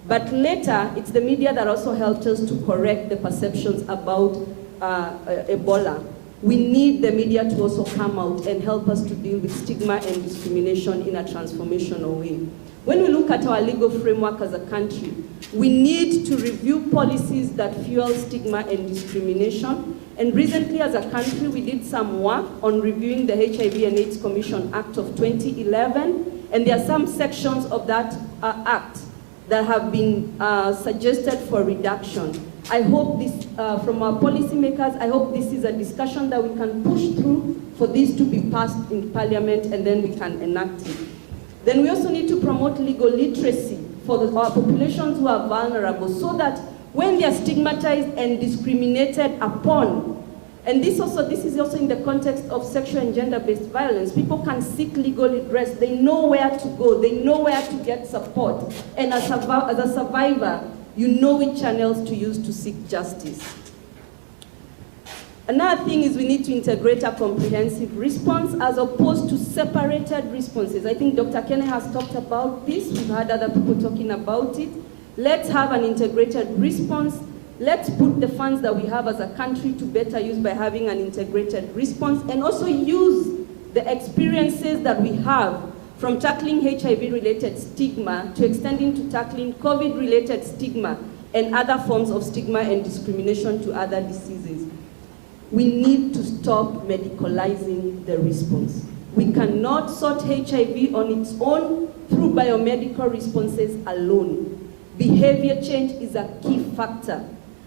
But later, it's the media that also helped us to correct the perceptions about Ebola. We need the media to also come out and help us to deal with stigma and discrimination in a transformational way. When we look at our legal framework as a country, we need to review policies that fuel stigma and discrimination. And recently as a country, we did some work on reviewing the HIV and AIDS Commission Act of 2011. And there are some sections of that act that have been suggested for reduction. I hope this, from our policymakers, I hope this is a discussion that we can push through for this to be passed in Parliament and then we can enact it. Then we also need to promote legal literacy for our populations who are vulnerable so that when they are stigmatized and discriminated upon, and this is also in the context of sexual and gender-based violence, people can seek legal redress. They know where to go. They know where to get support. And as a survivor, you know which channels to use to seek justice. Another thing is we need to integrate a comprehensive response as opposed to separated responses. I think Dr. Kene has talked about this. We've had other people talking about it. Let's have an integrated response. Let's put the funds that we have as a country to better use by having an integrated response, and also use the experiences that we have from tackling HIV-related stigma to extending to tackling COVID-related stigma and other forms of stigma and discrimination to other diseases. We need to stop medicalizing the response. We cannot sort HIV on its own through biomedical responses alone. Behavior change is a key factor.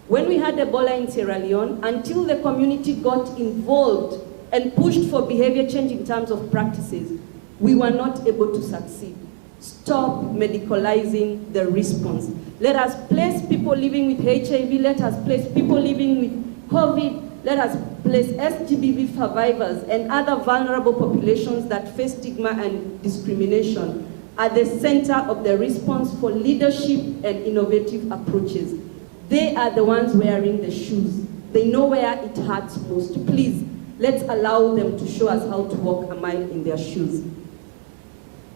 When we had Ebola in Sierra Leone, until the community got involved and pushed for behavior change in terms of practices, we were not able to succeed. Stop medicalizing the response. Let us place people living with HIV, let us place people living with COVID, let us place SGBV survivors and other vulnerable populations that face stigma and discrimination at the center of the response for leadership and innovative approaches. They are the ones wearing the shoes. They know where it hurts most. Please, let's allow them to show us how to walk a mile in their shoes.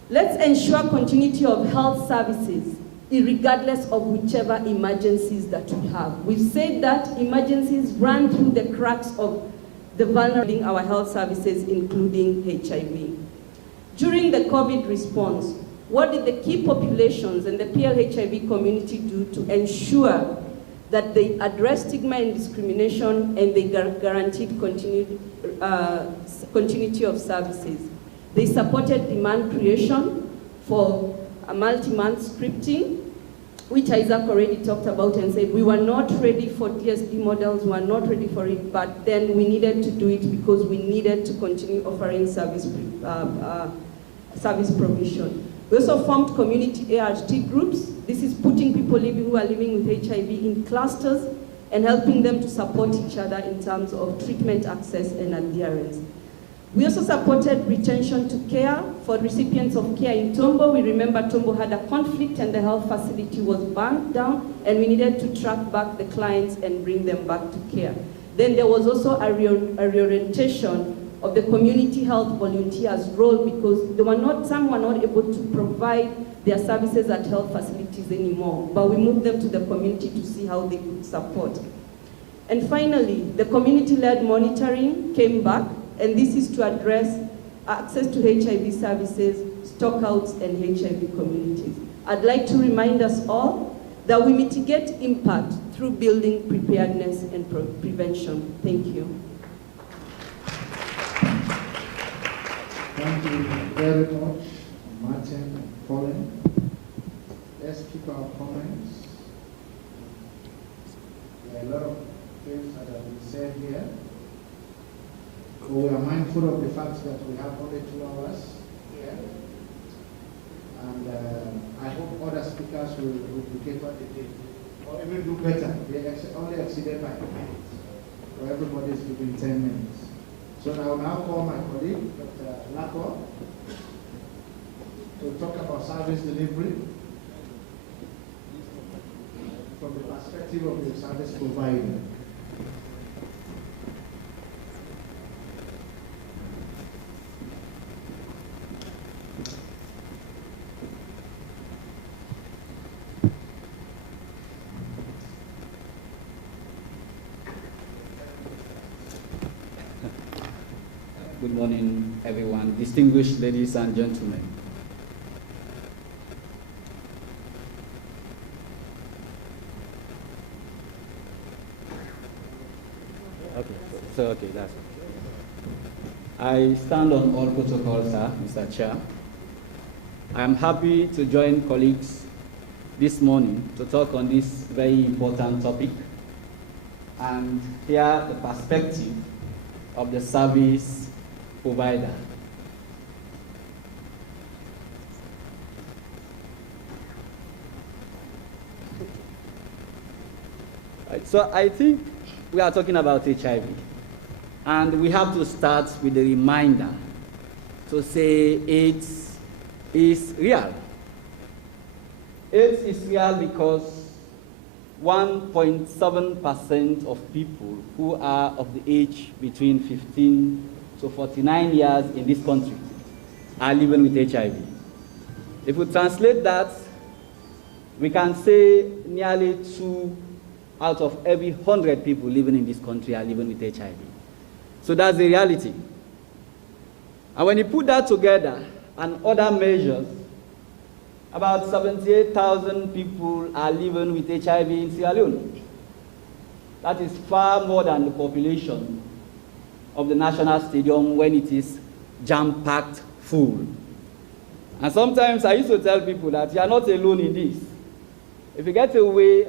Let's ensure continuity of health services, regardless of whichever emergencies that we have. We've said that emergencies run through the cracks of the vulnerable in our health services, including HIV. During the COVID response, what did the key populations and the PLHIV community do to ensure that they address stigma and discrimination and they guaranteed continuity of services? They supported demand creation for a multi-month scripting, which Isaac already talked about and said we were not ready for TSD models, we were not ready for it, but then we needed to do it because we needed to continue offering service provision. We also formed community ART groups. This is putting people who are living with HIV in clusters and helping them to support each other in terms of treatment access and adherence. We also supported retention to care for recipients of care in Tombo. We remember Tombo had a conflict and the health facility was burnt down, and we needed to track back the clients and bring them back to care. Then there was also a reorientation of the community health volunteers' role because some were not able to provide their services at health facilities anymore, but we moved them to the community to see how they could support. And finally, the community-led monitoring came back, and this is to address access to HIV services, stockouts, and HIV communities. I'd like to remind us all that we mitigate impact through building preparedness and prevention. Thank you. Thank you very much, Martin and Colin. Let's keep our comments. There are a lot of things that have been said here. So we are mindful of the fact that we have only 2 hours here. And I hope other speakers will duplicate what they did, or even do better. They only exceeded by 10 minutes. So everybody is giving 10 minutes. So I will now call my colleague, Dr. Lako, to talk about service delivery from the perspective of the service provider. Good morning, everyone, distinguished ladies and gentlemen. Okay, that's okay. I stand on all protocols, sir, Mr. Chair. I am happy to join colleagues this morning to talk on this very important topic and hear the perspective of the service provider. Right, so I think we are talking about HIV, and we have to start with a reminder to say AIDS is real. AIDS is real because 1.7% of people who are of the age between 15 to 49 years in this country are living with HIV. If we translate that, we can say nearly 2 out of every 100 people living in this country are living with HIV. So that's the reality. And when you put that together and other measures, about 78,000 people are living with HIV in Sierra Leone. That is far more than the population of the National Stadium when it is jam-packed full. And sometimes I used to tell people that you are not alone in this. If you get away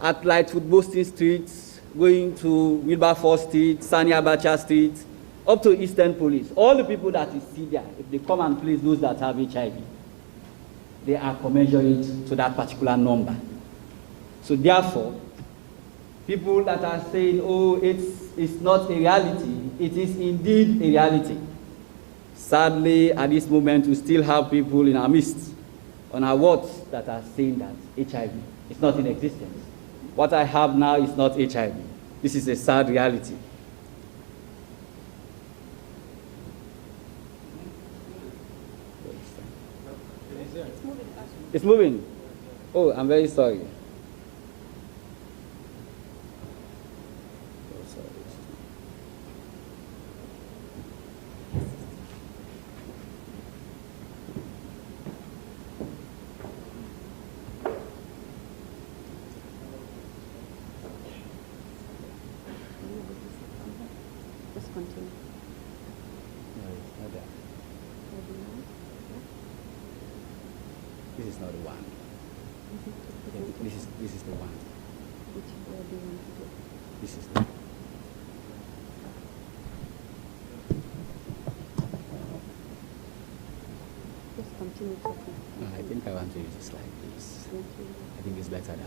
at Lightfoot Boston Street, going to Wilberforce Street, Sani Abacha Street, up to Eastern Police, all the people that you see there, if they come and place those that have HIV, they are commensurate to that particular number. So therefore, people that are saying, oh, it's not a reality, it is indeed a reality. Sadly, at this moment, we still have people in our midst on our wards that are saying that HIV is not in existence. What I have now is not HIV. This is a sad reality. It's moving. Oh, I'm very sorry. This is not the one. This is the one. This is the Just continue talking. No, I think I want to use this like this. I think it's better that way.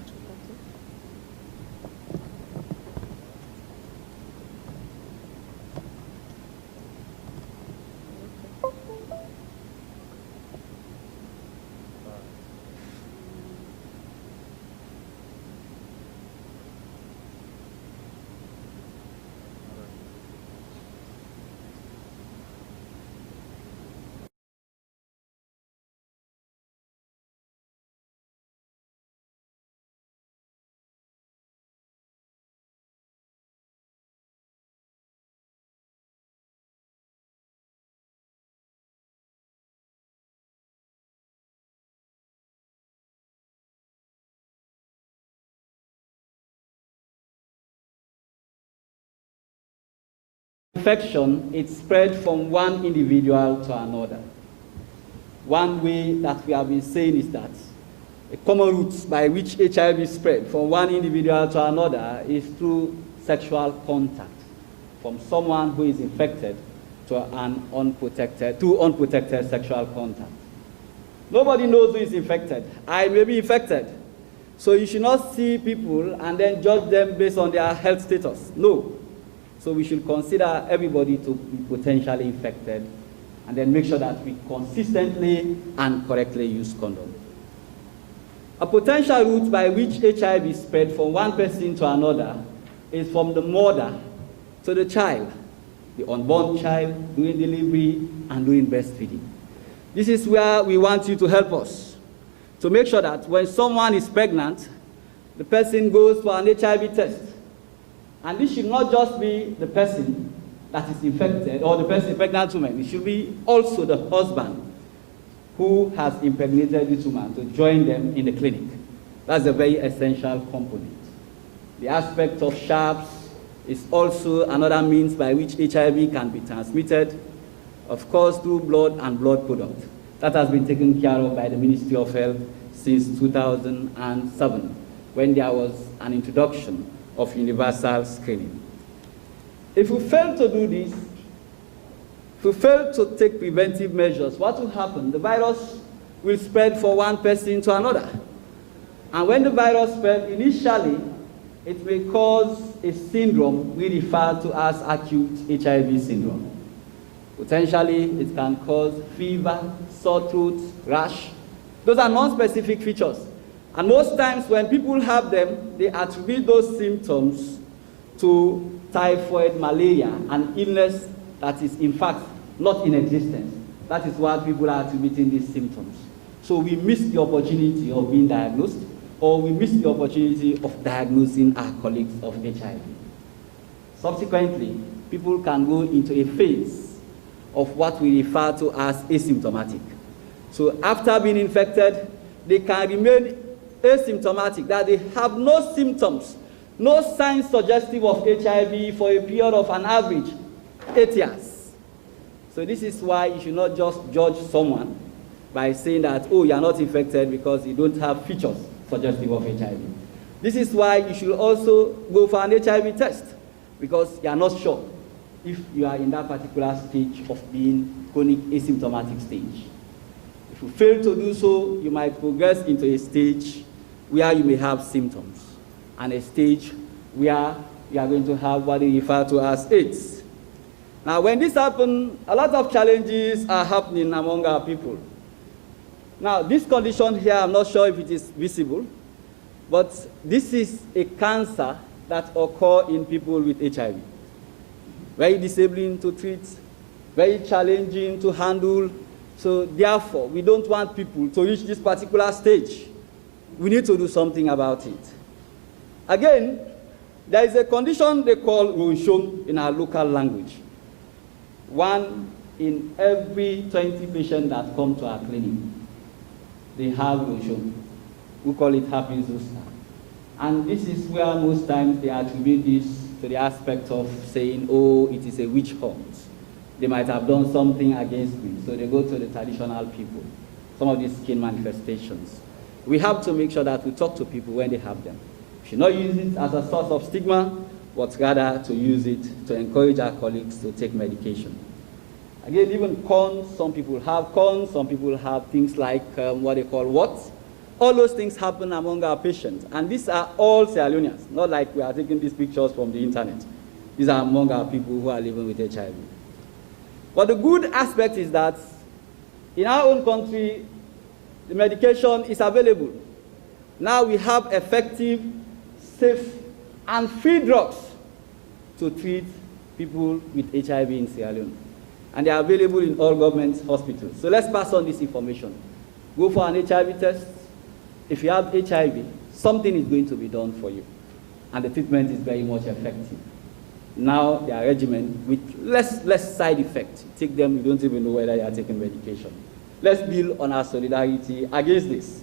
Infection, it's spread from one individual to another. One way that we have been saying is that a common route by which HIV is spread from one individual to another is through sexual contact, from someone who is infected to unprotected sexual contact. Nobody knows who is infected. I may be infected. So you should not see people and then judge them based on their health status. No. So we should consider everybody to be potentially infected and then make sure that we consistently and correctly use condom. A potential route by which HIV is spread from one person to another is from the mother to the child, the unborn child, during delivery and during breastfeeding. This is where we want you to help us, to make sure that when someone is pregnant, the person goes for an HIV test. And this should not just be the person that is infected or the person, pregnant woman. It should be also the husband who has impregnated this woman to join them in the clinic. That's a very essential component. The aspect of sharps is also another means by which HIV can be transmitted, of course, through blood and blood products. That has been taken care of by the Ministry of Health since 2007, when there was an introduction of universal screening. If we fail to do this, if we fail to take preventive measures, what will happen? The virus will spread from one person to another. And when the virus spreads, initially, it may cause a syndrome we refer to as acute HIV syndrome. Potentially, it can cause fever, sore throat, rash. Those are non-specific features. And most times when people have them, they attribute those symptoms to typhoid, malaria, an illness that is in fact not in existence. That is why people are attributing these symptoms. So we miss the opportunity of being diagnosed. or we miss the opportunity of diagnosing our colleagues of HIV. Subsequently, people can go into a phase of what we refer to as asymptomatic. So after being infected, they can remain asymptomatic, that they have no symptoms, no signs suggestive of HIV for a period of an average 8 years. So this is why you should not just judge someone by saying that, oh, you are not infected because you don't have features suggestive of HIV. This is why you should also go for an HIV test, because you are not sure if you are in that particular stage of being chronic asymptomatic stage. If you fail to do so, you might progress into a stage where you may have symptoms, and a stage where you are going to have what they refer to as AIDS. Now, when this happens, a lot of challenges are happening among our people. Now, this condition here, I'm not sure if it is visible, but this is a cancer that occurs in people with HIV. Very disabling to treat, very challenging to handle. So therefore, we don't want people to reach this particular stage. We need to do something about it. Again, there is a condition they call Ronchon in our local language. 1 in every 20 patients that come to our clinic, they have Ronchon. We call it herpes zoster. And this is where most times they attribute this to the aspect of saying, oh, it is a witch hunt. They might have done something against me. So they go to the traditional people, some of these skin manifestations. We have to make sure that we talk to people when they have them. We should not use it as a source of stigma, but rather to use it to encourage our colleagues to take medication. Again, even corns, some people have corns, some people have things like what they call warts. All those things happen among our patients. And these are all Sierra Leoneans, not like we are taking these pictures from the internet. These are among our people who are living with HIV. But the good aspect is that in our own country, the medication is available. Now we have effective, safe, and free drugs to treat people with HIV in Sierra Leone. And they are available in all government hospitals. So let's pass on this information. Go for an HIV test. If you have HIV, something is going to be done for you. And the treatment is very much effective. Now they are regimen with less side effects. You take them, you don't even know whether you are taking medication. Let's build on our solidarity against this.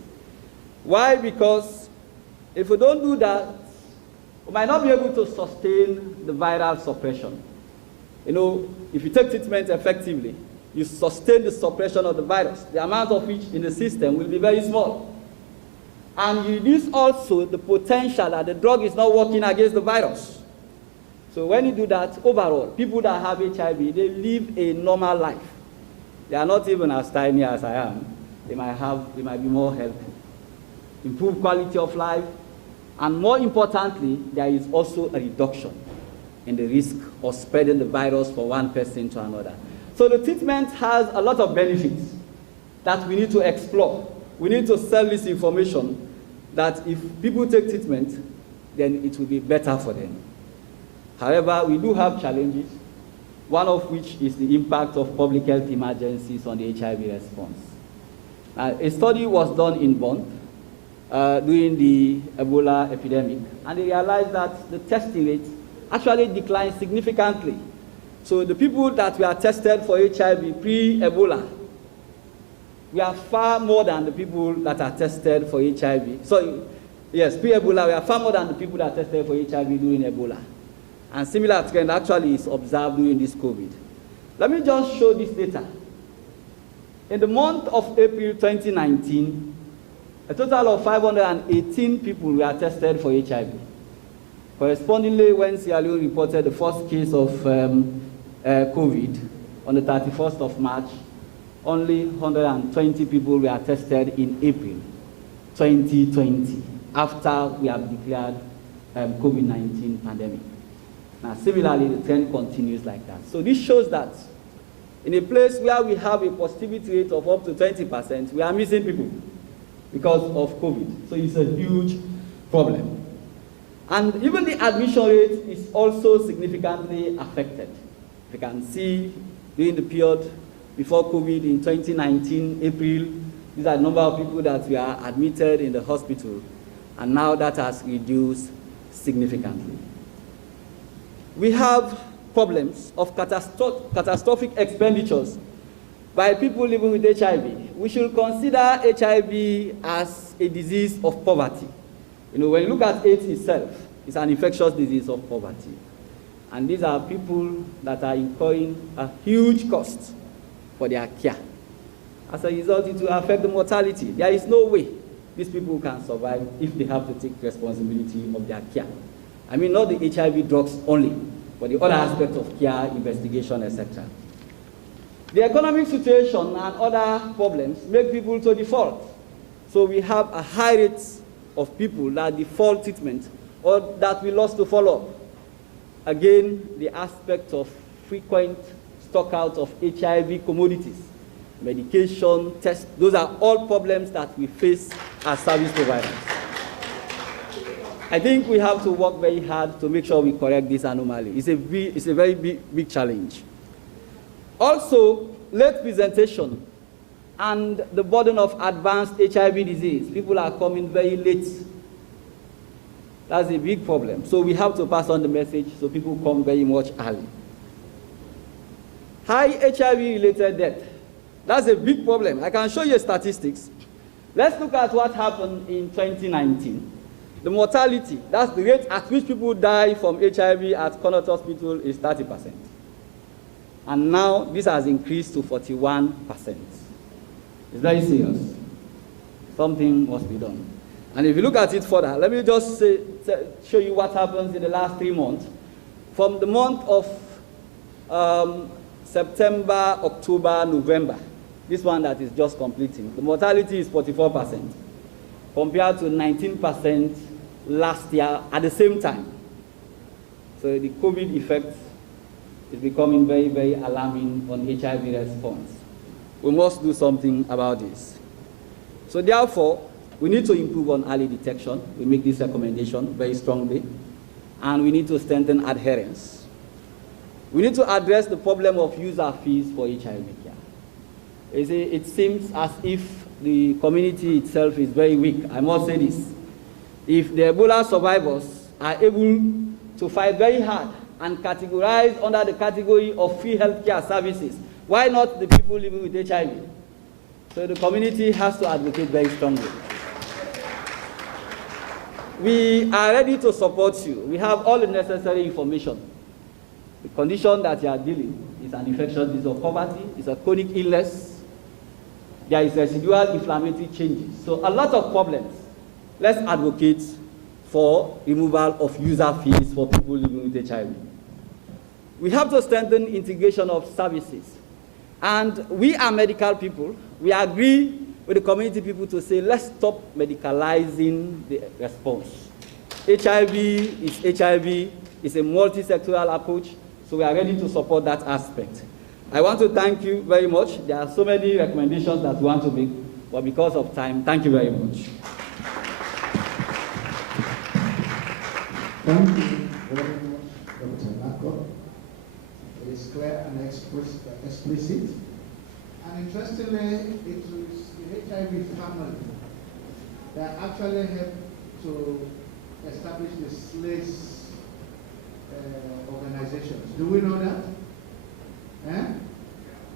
Why? Because if we don't do that, we might not be able to sustain the viral suppression. You know, if you take treatment effectively, you sustain the suppression of the virus, the amount of which in the system will be very small. And you reduce also the potential that the drug is not working against the virus. So when you do that, overall, people that have HIV, they live a normal life. They are not even as tiny as I am. They might be more healthy. Improve quality of life, and more importantly, there is also a reduction in the risk of spreading the virus from one person to another. So the treatment has a lot of benefits that we need to explore. We need to sell this information that if people take treatment, then it will be better for them. However, we do have challenges, one of which is the impact of public health emergencies on the HIV response. A study was done in Bonn during the Ebola epidemic, and they realized that the testing rate actually declined significantly. So the people that were tested for HIV pre-Ebola, we are far more than the people that are tested for HIV. So yes, pre-Ebola, we are far more than the people that are tested for HIV during Ebola. And similar trend actually is observed during this COVID. Let me just show this data. In the month of April 2019, a total of 518 people were tested for HIV. Correspondingly, when Sierra Leone reported the first case of COVID on the 31st of March, only 120 people were tested in April 2020, after we have declared COVID-19 pandemic. Now, similarly, the trend continues like that. So this shows that in a place where we have a positivity rate of up to 20%, we are missing people because of COVID. So it's a huge problem. And even the admission rate is also significantly affected. You can see during the period before COVID in 2019, April, these are the number of people that were admitted in the hospital. and now that has reduced significantly. We have problems of catastrophic expenditures by people living with HIV. We should consider HIV as a disease of poverty. You know, when you look at AIDS itself, it's an infectious disease of poverty. And these are people that are incurring a huge cost for their care. As a result, it will affect the mortality. There is no way these people can survive if they have to take responsibility of their care. I mean, not the HIV drugs only, but the other aspects of care, investigation, etc. The economic situation and other problems make people to default. So we have a high rate of people that default treatment or that we lost to follow-up. Again, the aspect of frequent stockouts of HIV commodities, medication, tests, those are all problems that we face as service providers. I think we have to work very hard to make sure we correct this anomaly. It's a very big challenge. Also, late presentation and the burden of advanced HIV disease. People are coming very late. That's a big problem. So we have to pass on the message so people come very much early. High HIV-related death. That's a big problem. I can show you statistics. Let's look at what happened in 2019. The mortality, that's the rate at which people die from HIV at Connaught Hospital, is 30%. And now this has increased to 41%. It's very serious. Something must be done. And if you look at it further, let me just show you what happens in the last 3 months. From the month of September, October, November, this one that is just completing, the mortality is 44%, compared to 19% last year at the same time. So the COVID effect is becoming very, very alarming on HIV response. We must do something about this. So therefore, we need to improve on early detection. We make this recommendation very strongly. And we need to strengthen adherence. We need to address the problem of user fees for HIV care. It seems as if the community itself is very weak. I must say this. If the Ebola survivors are able to fight very hard and categorize under the category of free healthcare services, why not the people living with HIV? So the community has to advocate very strongly. We are ready to support you. We have all the necessary information. The condition that you are dealing is an infectious disease of poverty, it's a chronic illness, there is residual inflammatory changes. So a lot of problems. Let's advocate for removal of user fees for people living with HIV. We have to strengthen integration of services. And we are medical people. We agree with the community people to say, let's stop medicalizing the response. HIV is HIV. It's a multi-sectoral approach, so we are ready to support that aspect. I want to thank you very much. There are so many recommendations that we want to make, but because of time, thank you very much. Thank you very much, Dr. Nako. It is clear and explicit. And interestingly, it was the HIV family that actually helped to establish the SLACE organizations. Do we know that?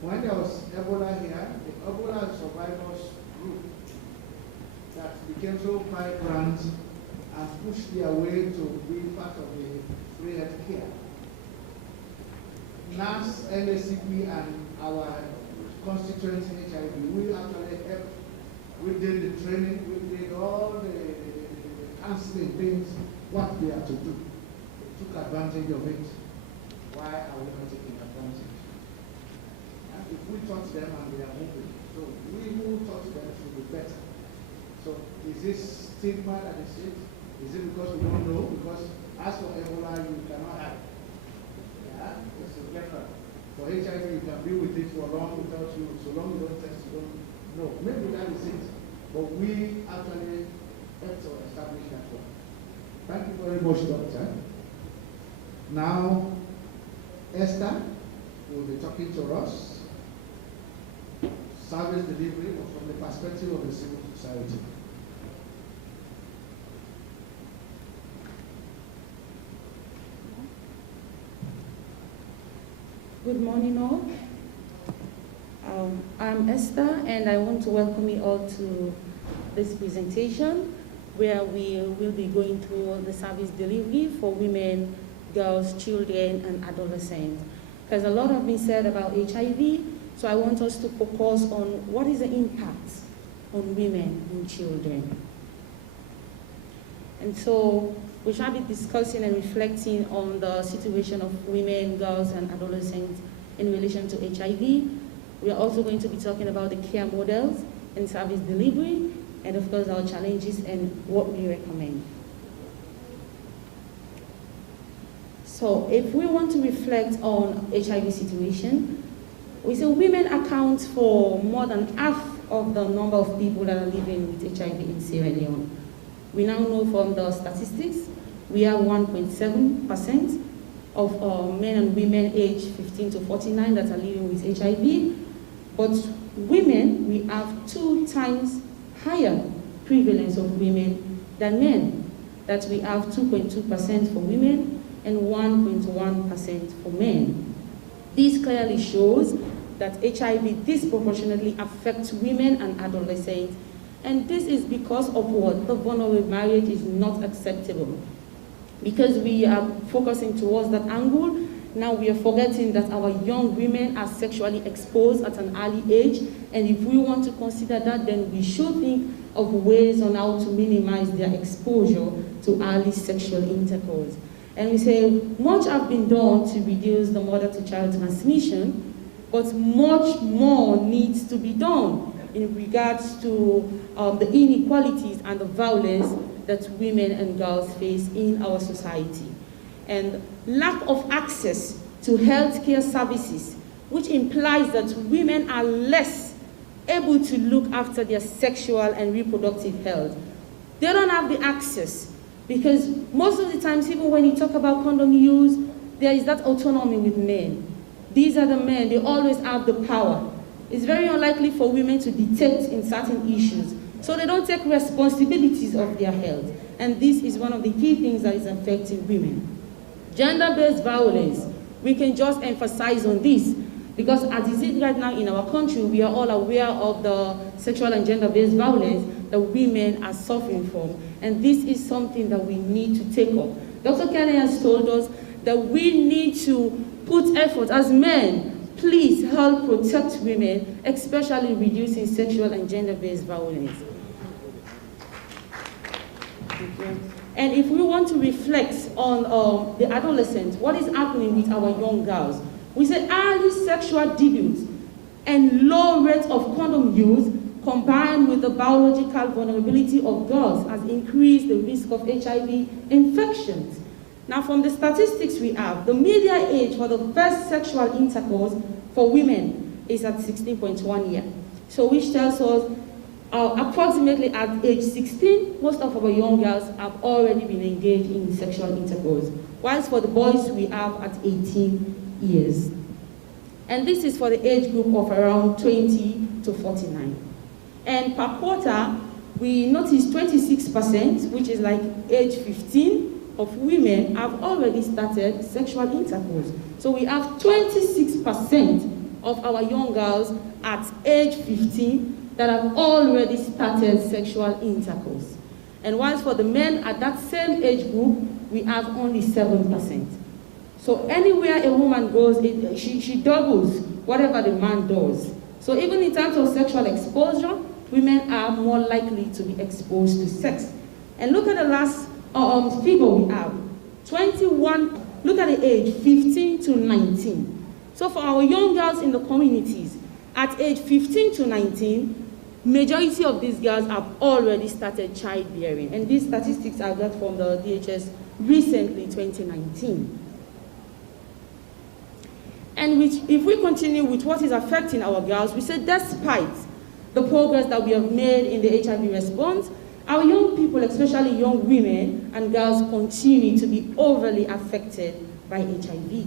When there was Ebola here, the Ebola survivors group that became so vibrant and pushed their way to be part of the free health care. NAS, LACP, and our constituents in HIV, we actually helped. We did the training, we did all the counseling things, what we have to do. We took advantage of it. Why are we not taking advantage? And if we taught them and they are moving, so we who taught them should be better. So is this stigma that is it? Is it because we don't know? Because as for Ebola, you cannot have it. Yeah, it's a general. For HIV, you can be with it for long without you, so long you don't test, you don't know. Maybe that is it. But we actually have to establish that one. Thank you very much, Doctor. Now, Esther will be talking to us. Service delivery from the perspective of the civil society. Good morning, all. I'm Esther, and I want to welcome you all to this presentation, where we will be going through the service delivery for women, girls, children, and adolescents. Because a lot has been said about HIV, so I want us to focus on what is the impact on women and children. And so we shall be discussing and reflecting on the situation of women, girls, and adolescents in relation to HIV. We are also going to be talking about the care models and service delivery, and of course our challenges and what we recommend. So if we want to reflect on HIV situation, we say women account for more than half of the number of people that are living with HIV in Sierra Leone. We now know from the statistics, we have 1.7% of men and women aged 15 to 49 that are living with HIV. But women, we have 2 times higher prevalence of women than men. That we have 2.2% for women and 1.1% for men. This clearly shows that HIV disproportionately affects women and adolescents, and this is because of what? The vulnerable marriage is not acceptable. Because we are focusing towards that angle, now we are forgetting that our young women are sexually exposed at an early age, and if we want to consider that, then we should think of ways on how to minimize their exposure to early sexual intercourse. And we say much has been done to reduce the mother-to-child transmission, but much more needs to be done in regards to the inequalities and the violence that women and girls face in our society. And lack of access to healthcare services, which implies that women are less able to look after their sexual and reproductive health. They don't have the access, because most of the times, even when you talk about condom use, there is that autonomy with men. These are the men, they always have the power. It's very unlikely for women to detect in certain issues, so they don't take responsibilities of their health. And this is one of the key things that is affecting women. Gender-based violence, we can just emphasize on this, because as it is right now in our country, we are all aware of the sexual and gender-based violence that women are suffering from. And this is something that we need to take up. Dr. Kenny has told us that we need to put effort as men. Please help protect women, especially reducing sexual and gender-based violence. Okay. And if we want to reflect on the adolescents, what is happening with our young girls? We say early sexual debut and low rate of condom use combined with the biological vulnerability of girls has increased the risk of HIV infections. Now, from the statistics we have, the median age for the first sexual intercourse for women is at 16.1 years. So which tells us approximately at age 16, most of our young girls have already been engaged in sexual intercourse, whilst for the boys we have at 18 years. And this is for the age group of around 20 to 49. And per quarter, we notice 26%, which is like age 15, of women have already started sexual intercourse. So we have 26% of our young girls at age 15 that have already started sexual intercourse. And whilst for the men at that same age group, we have only 7%. So anywhere a woman goes, she doubles whatever the man does. So even in terms of sexual exposure, women are more likely to be exposed to sex. And look at the last figure we have, 21, look at the age, 15 to 19. So for our young girls in the communities, at age 15 to 19, majority of these girls have already started childbearing. And these statistics I got from the DHS recently, 2019. And if we continue with what is affecting our girls, we say despite the progress that we have made in the HIV response, our young people, especially young women and girls, continue to be overly affected by HIV.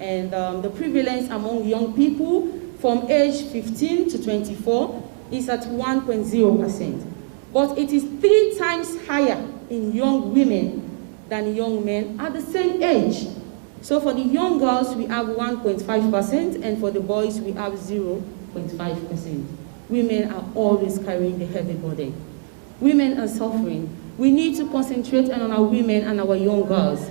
And the prevalence among young people from age 15 to 24 is at 1.0%. But it is 3 times higher in young women than young men at the same age. So for the young girls, we have 1.5%, and for the boys, we have 0.5%. Women are always carrying the heavy burden. Women are suffering. We need to concentrate on our women and our young girls.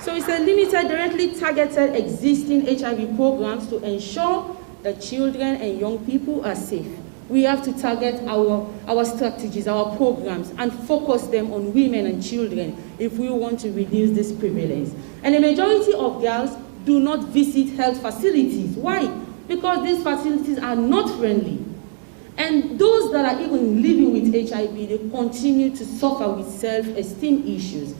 So it's a limited, directly targeted existing HIV programs to ensure that children and young people are safe. We have to target our strategies, our programs, and focus them on women and children if we want to reduce this prevalence. And the majority of girls do not visit health facilities. Why? Because these facilities are not friendly. And those that are even living with HIV, they continue to suffer with self-esteem issues.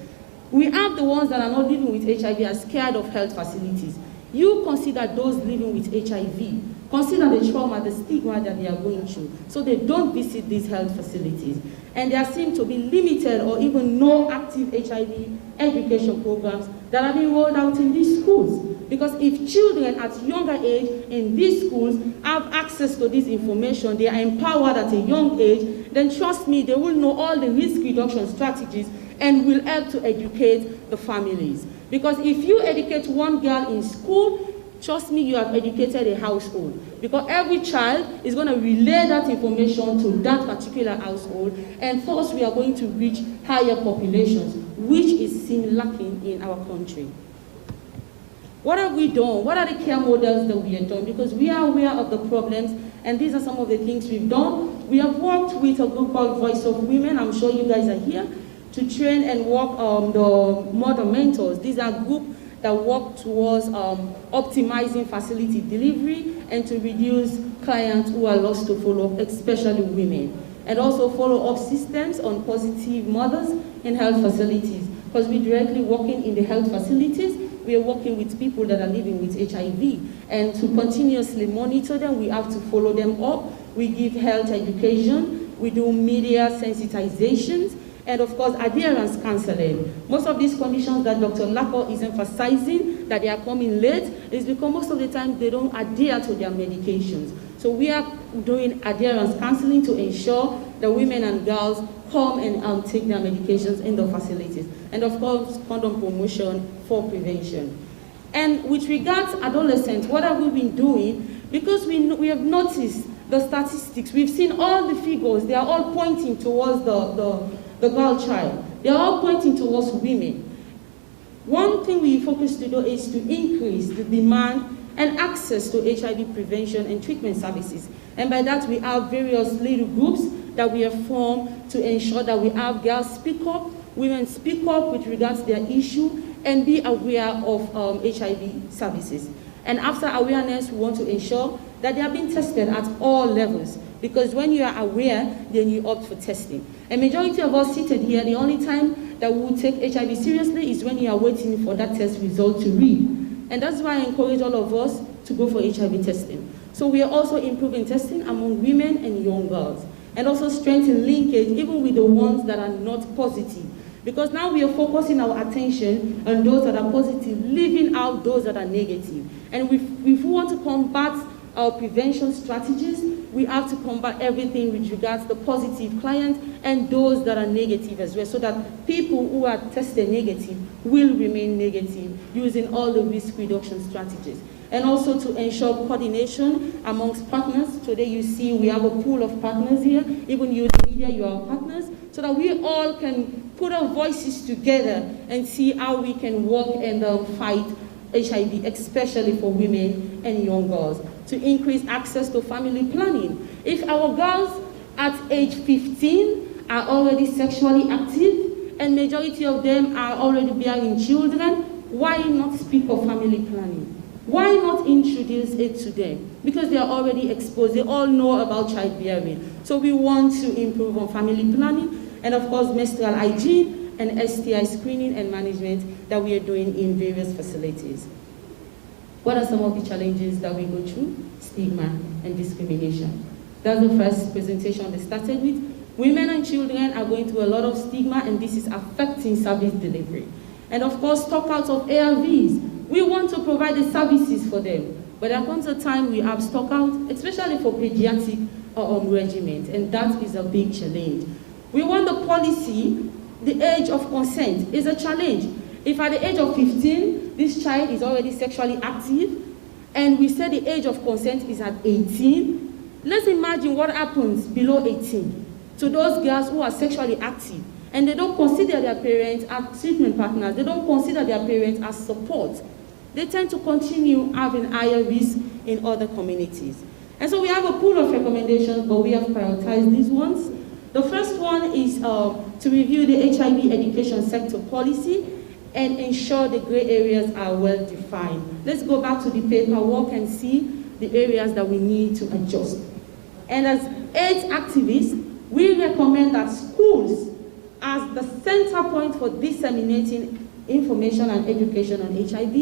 We have the ones that are not living with HIV are scared of health facilities. You consider those living with HIV. Consider the trauma, the stigma that they are going through. So they don't visit these health facilities. And there seem to be limited or even no active HIV education programs that are being rolled out in these schools. Because if children at younger age in these schools have access to this information, they are empowered at a young age, then trust me, they will know all the risk reduction strategies and will help to educate the families. Because if you educate one girl in school, trust me, you have educated a household. Because every child is going to relay that information to that particular household, and thus we are going to reach higher populations, which is seen lacking in our country. What have we done? What are the care models that we have done? Because we are aware of the problems, and these are some of the things we've done. We have worked with a group called Voice of Women. I'm sure you guys are here to train and work the mother mentors. These are groups that work towards optimizing facility delivery and to reduce clients who are lost to follow-up, especially women. And also follow-up systems on positive mothers in health facilities. Because we're directly working in the health facilities, we are working with people that are living with HIV. And to continuously monitor them, we have to follow them up. We give health education, we do media sensitizations, and of course, adherence counseling. Most of these conditions that Dr. Lako is emphasizing, that they are coming late, is because most of the time they don't adhere to their medications. So we are doing adherence counseling to ensure that women and girls come and take their medications in the facilities. And of course, condom promotion for prevention. And with regards to adolescents, what have we been doing? Because we have noticed the statistics, we've seen all the figures, they are all pointing towards the girl child. They are all pointing towards women. One thing we focus to do is to increase the demand and access to HIV prevention and treatment services. And by that, we have various little groups that we have formed to ensure that we have girls speak up, women speak up with regards to their issue, and be aware of HIV services. And after awareness, we want to ensure that they are being tested at all levels. Because when you are aware, then you opt for testing. A majority of us seated here, the only time that we will take HIV seriously is when you are waiting for that test result to read. And that's why I encourage all of us to go for HIV testing. So we are also improving testing among women and young girls. And also strengthening linkage even with the ones that are not positive. Because now we are focusing our attention on those that are positive, leaving out those that are negative. And if we want to combat our prevention strategies, we have to combat everything with regards to the positive clients and those that are negative as well, so that people who are tested negative will remain negative using all the risk reduction strategies. And also to ensure coordination amongst partners. Today you see we have a pool of partners here. Even you, the media, you are partners, so that we all can put our voices together and see how we can work and fight HIV, especially for women and young girls, to increase access to family planning. If our girls at age 15 are already sexually active, and majority of them are already bearing children, why not speak of family planning? Why not introduce it to them? Because they are already exposed, they all know about childbearing. So we want to improve on family planning, and of course menstrual hygiene, and STI screening and management that we are doing in various facilities. What are some of the challenges that we go through? Stigma and discrimination. That's the first presentation they started with. Women and children are going through a lot of stigma, and this is affecting service delivery. And of course, stockouts of ARVs. We want to provide the services for them, but there comes a time we have stockouts, especially for pediatric regimens, and that is a big challenge. We want the policy the age of consent is a challenge. If at the age of 15, this child is already sexually active, and we say the age of consent is at 18, let's imagine what happens below 18 to those girls who are sexually active, and they don't consider their parents as treatment partners, they don't consider their parents as support. They tend to continue having higher risk in other communities. And so we have a pool of recommendations, but we have prioritized these ones. The first one is to review the HIV education sector policy and ensure the gray areas are well defined. Let's go back to the paperwork and see the areas that we need to adjust. And as AIDS activists, we recommend that schools as the center point for disseminating information and education on HIV.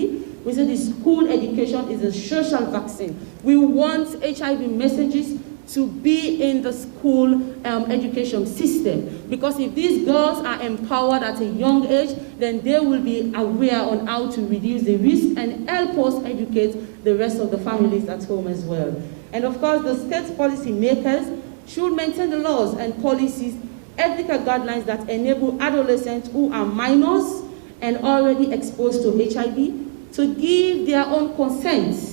We say the school education is a social vaccine. We want HIV messages to be in the school education system, because if these girls are empowered at a young age, then they will be aware on how to reduce the risk and help us educate the rest of the families at home as well. And of course, the state policy makers should maintain the laws and policies, ethical guidelines that enable adolescents who are minors and already exposed to HIV to give their own consent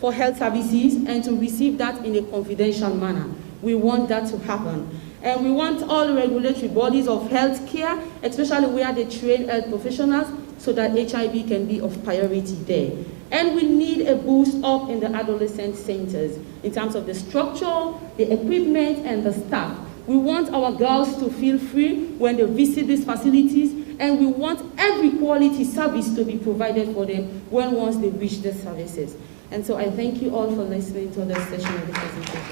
for health services and to receive that in a confidential manner. We want that to happen. And we want all regulatory bodies of healthcare, especially where they train health professionals, so that HIV can be of priority there. And we need a boost up in the adolescent centers in terms of the structure, the equipment, and the staff. We want our girls to feel free when they visit these facilities, and we want every quality service to be provided for them once they reach the services. And so I thank you all for listening to this session of the presentation.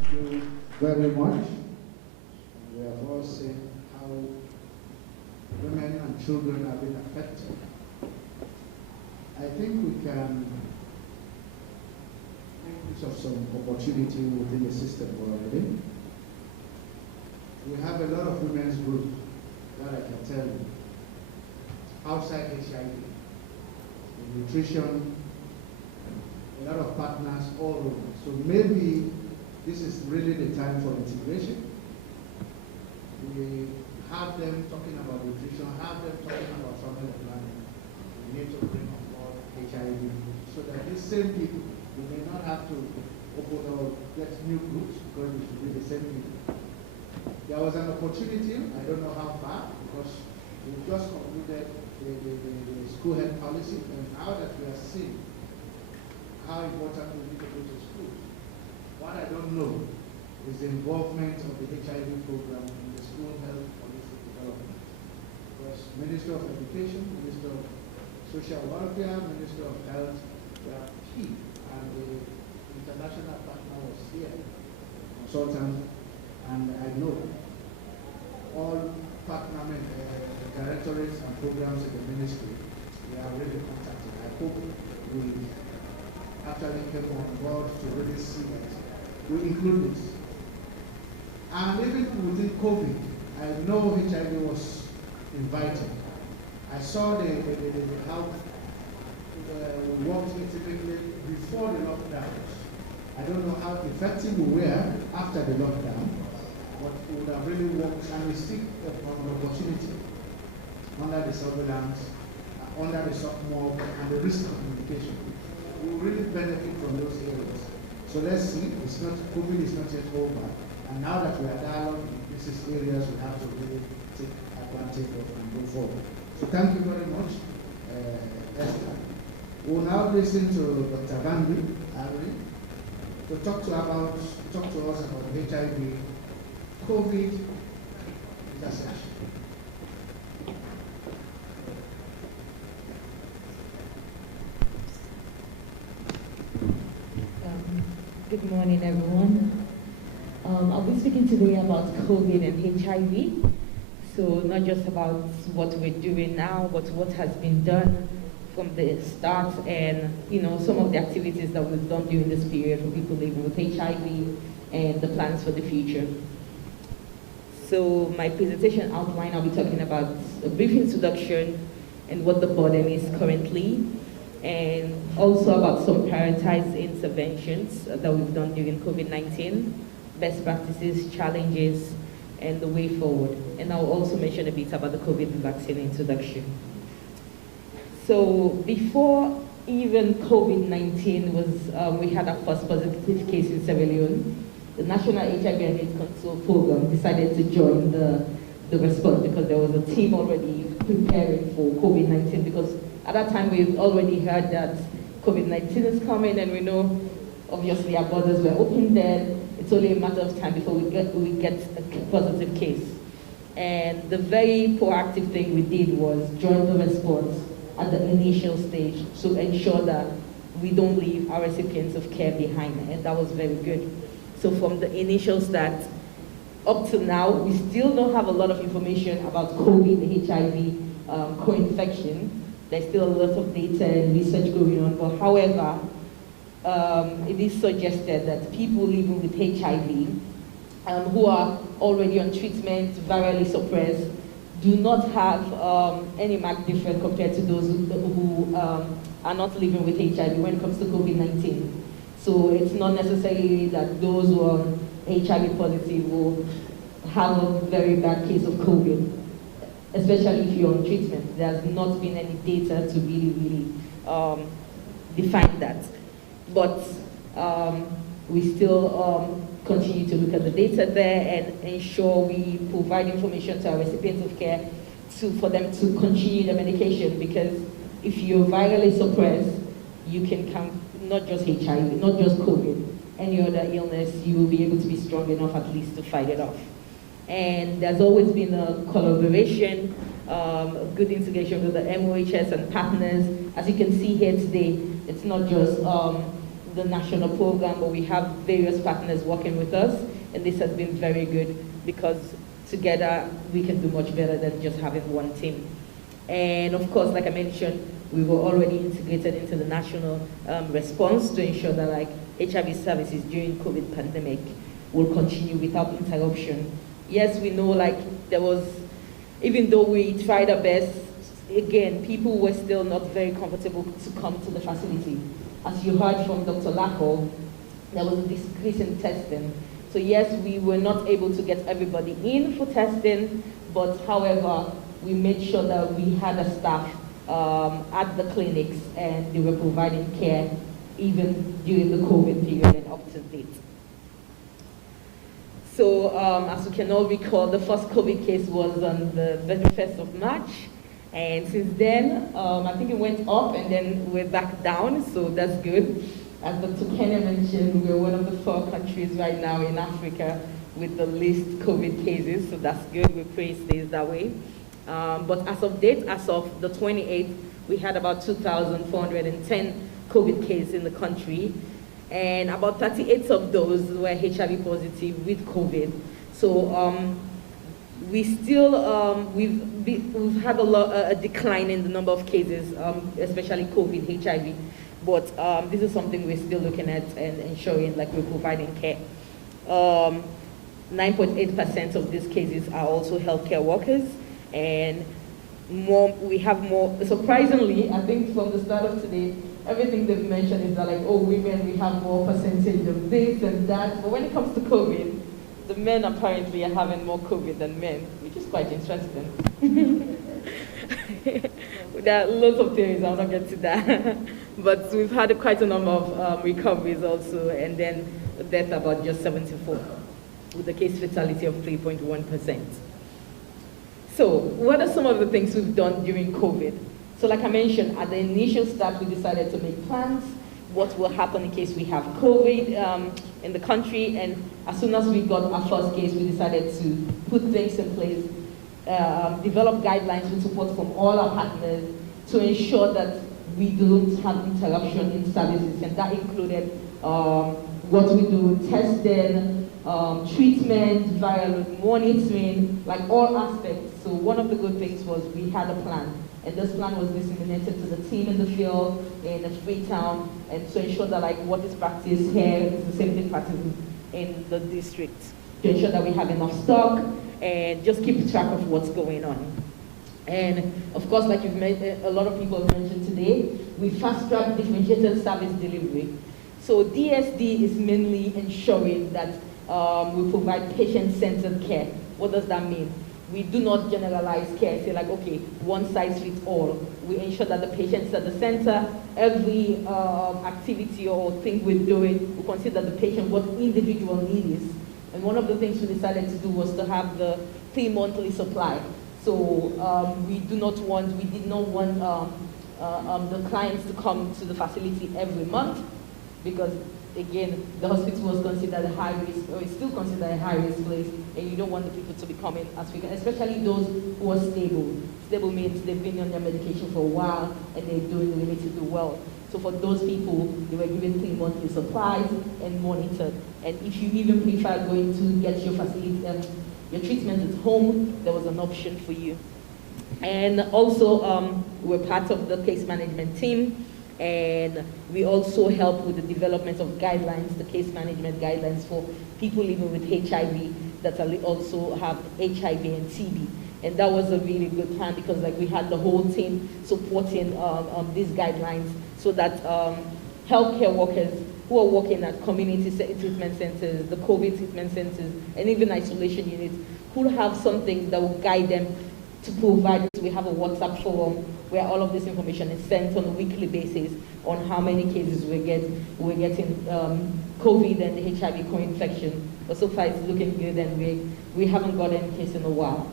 Thank you very much. We have all seen how women and children have been affected. I think we can make use of some opportunity within the system already. We have a lot of women's groups that I can tell you outside HIV, in nutrition, a lot of partners all over. So maybe this is really the time for integration. We have them talking about nutrition, have them talking about family planning. We need to bring on board HIV so that these same people, we may not have to open or get new groups because it should be the same people. There was an opportunity, I don't know how far, because we just concluded the school health policy, and now that we are seeing how important we need to go to schools, what I don't know is the involvement of the HIV program in the school health policy development. Because Minister of Education, Minister of Social Welfare, Minister of Health, they are key, and the international partner was here, consultant, and I know all partner directorates and programs in the ministry, we are really contacted. I hope we actually came on board to really see that we include this. And even within COVID, I know HIV was invited. I saw how we worked intimately before the lockdowns. I don't know how effective we were after the lockdown, but we would have really worked, and we still have an opportunity under the surveillance, under the soft mob, and the risk of communication. We will really benefit from those areas. So let's see, COVID is not yet over, and now that we are dialoguing, this is areas we have to really take advantage of and go forward. So thank you very much, Esther. We'll now listen to Dr. Bambi Ari to talk to us about HIV, COVID intersection. Good morning, everyone. I'll be speaking today about COVID and HIV. So not just about what we're doing now, but what has been done from the start, and some of the activities that we've done during this period for people living with HIV and the plans for the future. So my presentation outline, I'll be talking about a brief introduction and what the burden is currently, and also about some prioritized interventions that we've done during COVID-19, best practices, challenges, and the way forward. And I'll also mention a bit about the COVID vaccine introduction. So before even COVID-19 was, we had our first positive case in Sierra Leone, the National HIV and AIDS Control Program decided to join the response because there was a team already preparing for COVID-19, because at that time we already heard that COVID-19 is coming, and we know obviously our borders were open then. It's only a matter of time before we get a positive case. And the very proactive thing we did was join the response at the initial stage to ensure that we don't leave our recipients of care behind, and that was very good. So from the initial start up to now, we still don't have a lot of information about COVID, HIV, co-infection. There's still a lot of data and research going on, but however, it is suggested that people living with HIV who are already on treatment, virally suppressed, do not have any marked difference compared to those who are not living with HIV when it comes to COVID-19. So it's not necessarily that those who are HIV positive will have a very bad case of COVID, especially if you're on treatment. There has not been any data to really define that. But we still continue to look at the data there and ensure we provide information to our recipients of care for them to continue the medication, because if you're virally suppressed, you can come, not just HIV, not just COVID, any other illness, you will be able to be strong enough at least to fight it off. And there's always been a collaboration, good integration with the MOHS and partners. As you can see here today, it's not just the national program, but we have various partners working with us, and this has been very good because together we can do much better than just having one team. And of course, like I mentioned, we were already integrated into the national response to ensure that like HIV services during COVID pandemic will continue without interruption. Yes, we know like there was, even though we tried our best, again, people were still not very comfortable to come to the facility. As you heard from Dr. Lako, there was a decrease in testing. So yes, we were not able to get everybody in for testing, but however, we made sure that we had a staff at the clinics and they were providing care even during the COVID period and up to date. So as we can all recall, the first COVID case was on the 31st of March. And since then, I think it went up and then we're back down, so that's good. As Dr. Kenya mentioned, we're one of the 4 countries right now in Africa with the least COVID cases, so that's good. We pray it stays that way. But as of date, as of the 28th, we had about 2,410 COVID cases in the country, and about 38 of those were HIV positive with COVID. So we still, we've had a decline in the number of cases, especially COVID, HIV, but this is something we're still looking at and ensuring like we're providing care. 9.8% of these cases are also healthcare workers, and we have more, surprisingly, I think from the start of today, everything they've mentioned is that like, oh, women, we have more percentage of this and that, but when it comes to COVID, the men apparently are having more COVID than men, which is quite interesting. There are lots of theories, I'll not get to that. But we've had quite a number of recoveries also, and then a death about just 74, with a case fatality of 3.1%. So what are some of the things we've done during COVID? So like I mentioned, at the initial start, we decided to make plans, what will happen in case we have COVID in the country, and as soon as we got our first case, we decided to put things in place, develop guidelines with support from all our partners to ensure that we don't have interruption in services, and that included what we do, testing, treatment, viral monitoring, like all aspects. So one of the good things was we had a plan, and this plan was disseminated to the team in the field, in Freetown, and to ensure that like what is practiced here is the same thing practiced in the district, to ensure that we have enough stock and just keep track of what's going on. And of course, like you've a lot of people have mentioned today, we fast-track differentiated service delivery. So DSD is mainly ensuring that we provide patient-centered care. What does that mean? We do not generalize care, say like, okay, one size fits all. We ensure that the patient is at the center. Every activity or thing we're doing, we consider the patient, what individual need is. And one of the things we decided to do was to have the 3-monthly supply. So we did not want the clients to come to the facility every month, because again, the hospital was considered a high risk, or is still considered a high risk place, and you don't want the people to be coming as frequent, especially those who are stable. Stable means they've been on their medication for a while and they're doing relatively well. So for those people, they were given 3 monthly supplies and monitored. And if you even prefer going to get your facility, your treatment at home, there was an option for you. And also, we're part of the case management team, and we also help with the development of guidelines, the case management guidelines for people living with HIV that also have HIV and TB. And that was a really good plan, because like we had the whole team supporting these guidelines, so that healthcare workers who are working at community treatment centers, the COVID treatment centers, and even isolation units could have something that will guide them to provide. We have a WhatsApp forum where all of this information is sent on a weekly basis on how many cases we're getting COVID and HIV co-infection. But so far it's looking good, and we haven't got any case in a while.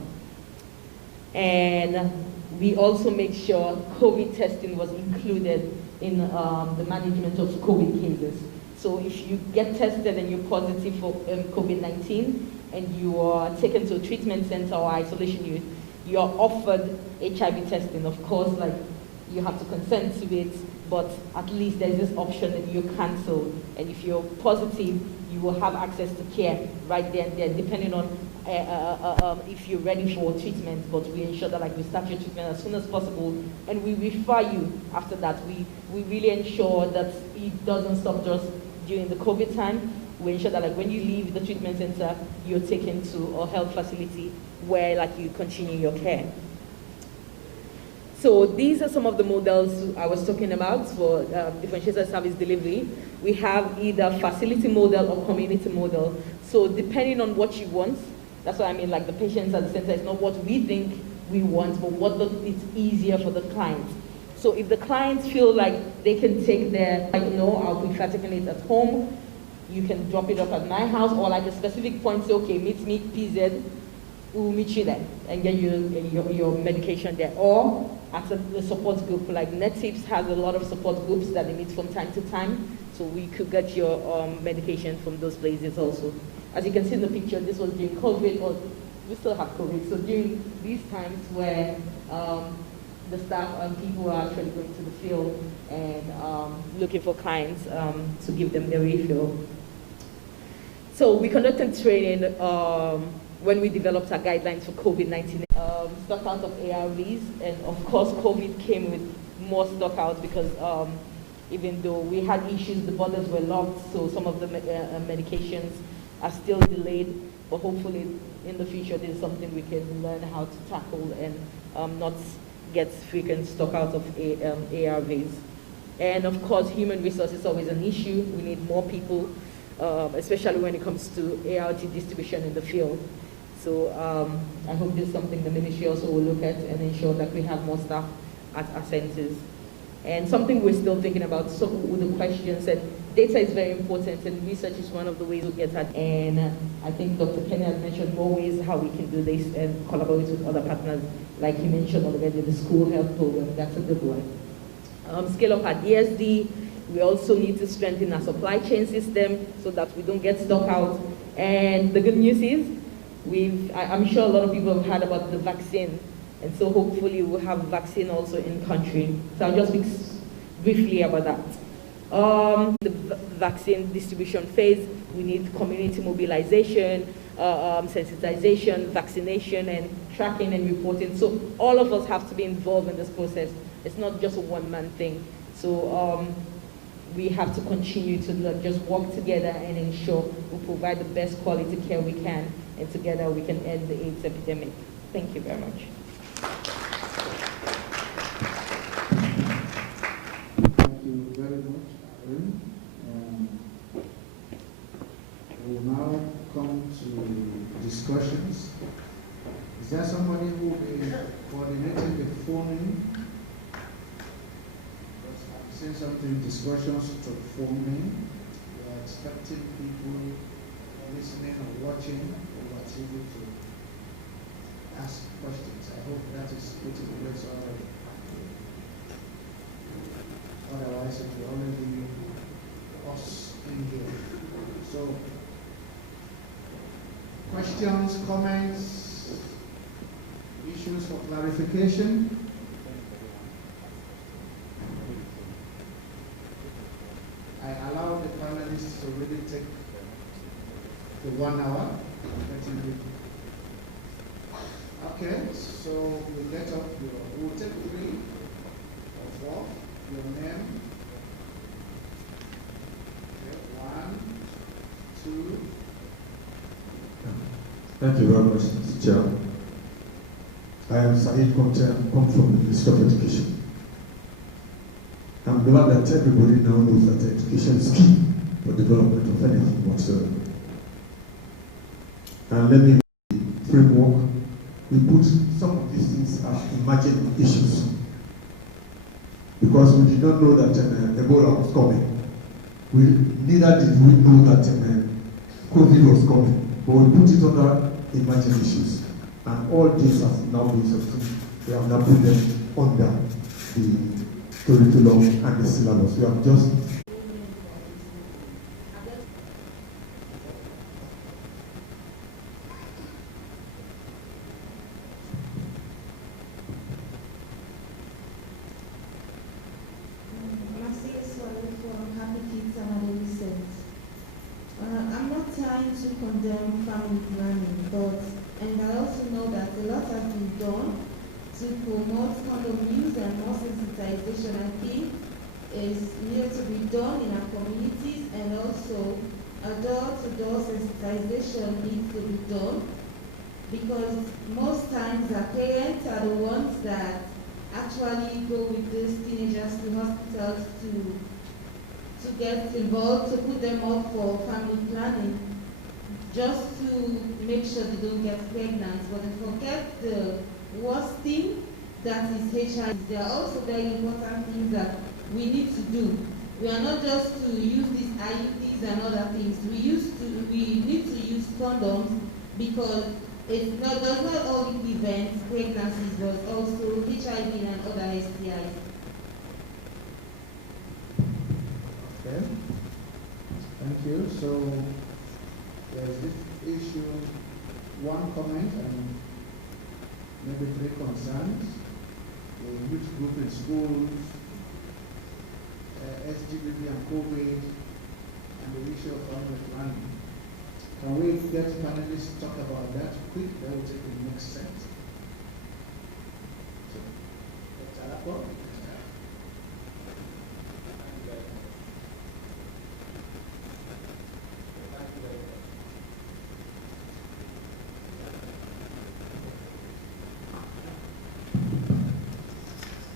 And we also make sure COVID testing was included in the management of COVID cases. So if you get tested and you're positive for COVID-19 and you are taken to a treatment center or isolation unit, you are offered HIV testing. Of course, like, you have to consent to it, but at least there's this option that you cancel. And if you're positive, you will have access to care right there and there, depending on if you're ready for treatment. But we ensure that, like, we start your treatment as soon as possible, and we refer you after that. We really ensure that it doesn't stop just during the COVID time. We ensure that, like, when you leave the treatment center, you're taken to a health facility where, like, you continue your care. So these are some of the models I was talking about for differentiated service delivery. We have either facility model or community model. So depending on what you want, that's what I mean, like, the patients at the center is not what we think we want, but what it's easier for the client. So if the clients feel like they can take their, like, no, I'll prefer taking it at home, you can drop it off at my house, or like a specific point, say, okay, meet me PZ, we'll meet you there and get your medication there. Or at a support group, like NetTips has a lot of support groups that they meet from time to time, so we could get your medication from those places also. As you can see in the picture, this was during COVID, or we still have COVID, so during these times where the staff and people are actually going to the field and looking for clients to give them their refill. So we conducted training when we developed our guidelines for COVID-19. Stock out of ARVs, and of course COVID came with more stock out, because even though we had issues, the borders were locked, so some of the medications are still delayed, but hopefully in the future there's something we can learn how to tackle and not get frequent stock out of ARVs. And of course, human resources is always an issue. We need more people, especially when it comes to ART distribution in the field. So I hope this is something the ministry also will look at and ensure that we have more staff at our centers. And something we're still thinking about, so with the questions, and data is very important, and research is one of the ways we get at. And I think Dr. Kenny has mentioned more ways how we can do this and collaborate with other partners, like he mentioned already, the school health program. That's a good one. Scale up our DSD. We also need to strengthen our supply chain system so that we don't get stock out. And the good news is, I'm sure a lot of people have heard about the vaccine, and so hopefully we'll have vaccine also in country. So I'll just speak briefly about that. The vaccine distribution phase, we need community mobilization, sensitization, vaccination, and tracking and reporting. So all of us have to be involved in this process. It's not just a one-man thing. So we have to continue to just work together and ensure we provide the best quality care we can, and together we can end the AIDS epidemic. Thank you very much. Thank you very much, Aaron. We will now come to discussions. Is there somebody who will be coordinating the phoning? I'm saying something, discussions to phoning. We are expecting people listening or watching over TV to ask questions. I hope that is put in place already. Otherwise, it will only be us in here. So, questions, comments, issues for clarification? I allow the panelists to really take the 1 hour. Okay, so we'll get up we'll take 3 or 4. Your name. Okay, 1, 2. Thank you very much, Mr. Chair. I am Saeed Conte. I come from the Ministry of Education. I'm glad that everybody now knows that education is key for development of anything whatsoever. And let me framework. We put some of these things as emerging issues, because we did not know that Ebola was coming. Neither did we know that COVID was coming, but we put it under emerging issues. And all these have now been subsumed. We have now put them under the curriculum and the syllabus. We have just I'm not trying to condemn family planning, but I also know that a lot has been done to promote condom use and more sensitization. I think is needed to be done in our communities, and also a door-to-door sensitization needs to be done, because most times our parents are the ones that actually go with these teenagers to hospitals to get involved, to put them up for family planning, just to make sure they don't get pregnant. But they forget the worst thing, that is HIV. There are also very important things that we need to do. We are not just to use these IUDs and other things. We need to use condoms, because it does not only prevent pregnancies, but also HIV and other STIs. Okay, thank you. So there's this issue, 1 comment and maybe 3 concerns. The youth group in schools, SGBV and COVID, and the issue of family planning. Can we get panelists to talk about that quick? That will take the next set. So, Dr. Akpo.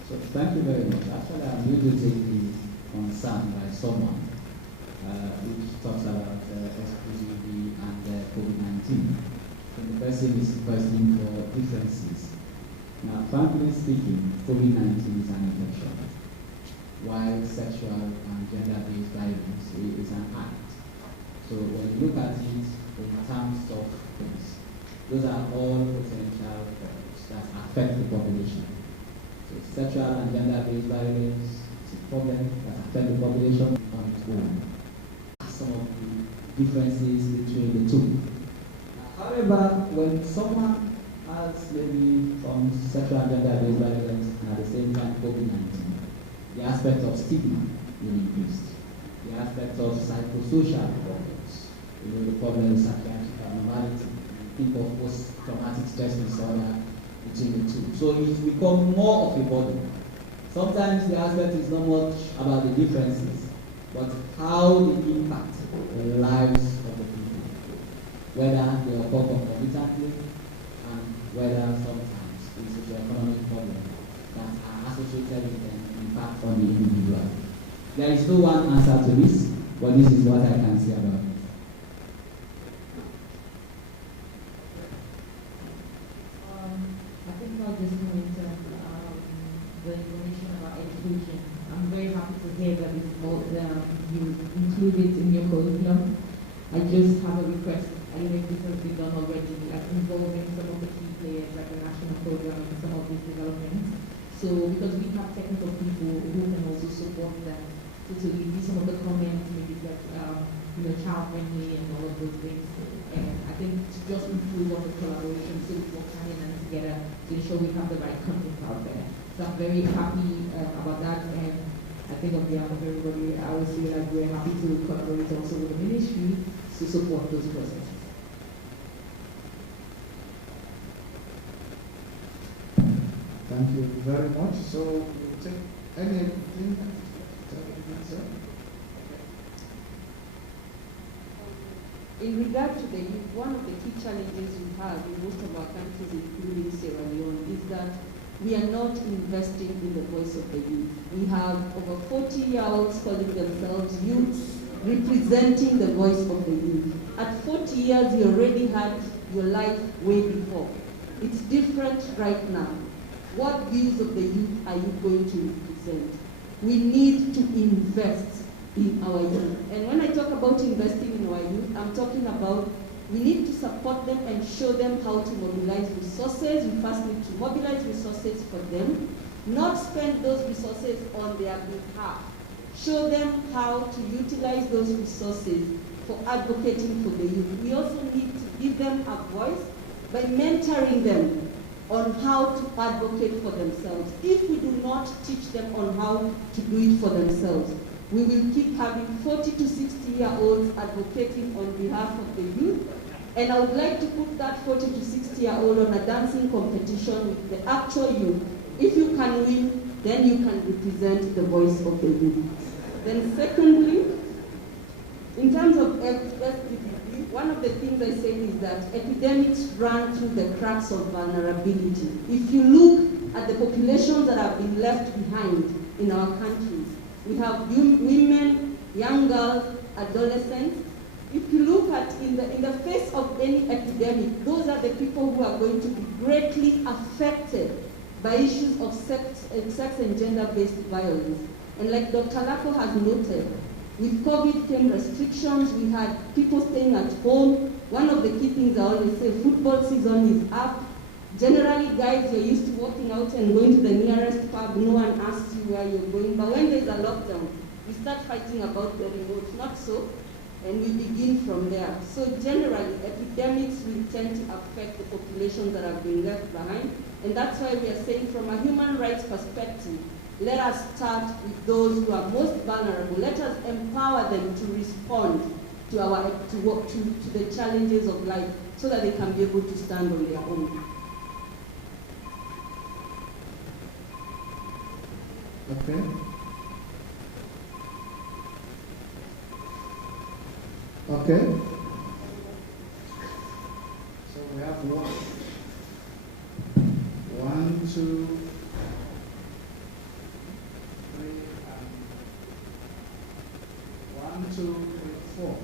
So thank you very much. Actually, I'm going to take the concern by someone which talks about SPGB and COVID-19. And the person is requesting for differences. Now, frankly speaking, COVID-19 is an infection, while sexual and gender-based violence is an act. So when you look at it in terms of things, those are all potential problems that affect the population. So sexual and gender-based violence is a problem that affects the population on its own. Some of the differences between the two. However, when someone has maybe from sexual and gender-based violence and at the same time COVID-19, the aspect of stigma will increase. The aspect of psychosocial problems, the problem of psychiatric abnormality, think of post-traumatic stress disorder between the two. So it's become more of a body. Sometimes the aspect is not much about the differences, but how they impact the lives of the people, whether they occur concomitantly and whether sometimes it's socio-economic problems that are associated with an impact on the individual. There is no one answer to this, but this is what I can say about it. I just have a request. I don't know if this has been done already, like involving some of the key players, like the national program and some of these developments. So because we have technical people who can also support them to review some of the comments, maybe like child friendly and all of those things. And I think to just improve on the collaboration so we work hand in hand together to ensure we have the right content out there. So I'm very happy about that, and I think on behalf of everybody, I would say that we're happy to collaborate also with the ministry to support those processes. Thank you very much. So we'll take anything, sir? In regard to the youth, one of the key challenges we have in most of our countries, including Sierra Leone, is that we are not investing in the voice of the youth. We have over 40-year-olds calling themselves youths, representing the voice of the youth. At 40 years, you already had your life way before. It's different right now. What views of the youth are you going to represent? We need to invest in our youth. And when I talk about investing in our youth, I'm talking about we need to support them and show them how to mobilize resources. We first need to mobilize resources for them, not spend those resources on their behalf. Show them how to utilize those resources for advocating for the youth. We also need to give them a voice by mentoring them on how to advocate for themselves. If we do not teach them on how to do it for themselves, we will keep having 40 to 60-year-olds advocating on behalf of the youth. And I would like to put that 40 to 60-year-old on a dancing competition with the actual youth. If you can win, then you can represent the voice of the youth. Then secondly, in terms of SPPP, one of the things I said is that epidemics run through the cracks of vulnerability. If you look at the populations that have been left behind in our countries, we have women, young girls, adolescents. If you look at in the face of any epidemic, those are the people who are going to be greatly affected by issues of sex and gender-based violence. And like Dr. Lako has noted, with COVID came restrictions, we had people staying at home. One of the key things I always say, football season is up. Generally, guys, you're used to walking out and going to the nearest pub, no one asks you where you're going. But when there's a lockdown, we start fighting about the remote, not so, and we begin from there. So generally, epidemics will tend to affect the populations that have been left behind. And that's why we are saying from a human rights perspective, let us start with those who are most vulnerable. Let us empower them to respond to the challenges of life so that they can be able to stand on their own. Okay. Okay. So we have 1, 2, 3, 1, 2, 3, 4.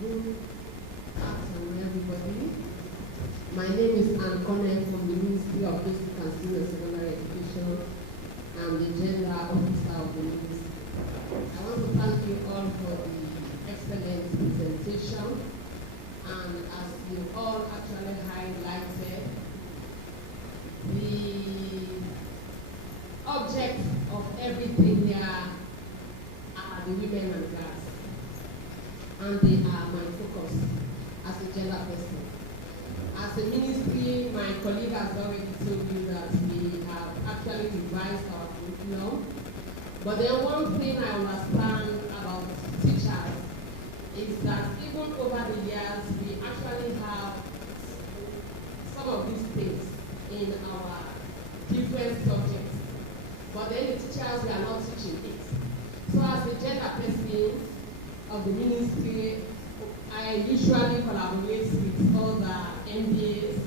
Good afternoon, everybody. My name is Anne Connell from the Ministry of Basic and Senior Secondary Education. I'm the Gender Officer of the Ministry. I want to thank you all for the excellent presentation. And as you all actually highlighted, the object of everything here are the women and girls. And they are my focus as a gender person. As a ministry, my colleague has already told you that we have actually revised our curriculum. But then one thing I understand about teachers is that even over the years, we actually have some of these things in our different subjects. But then the teachers, we are not teaching it. So as a gender person of the ministry, I usually collaborate with other MBAs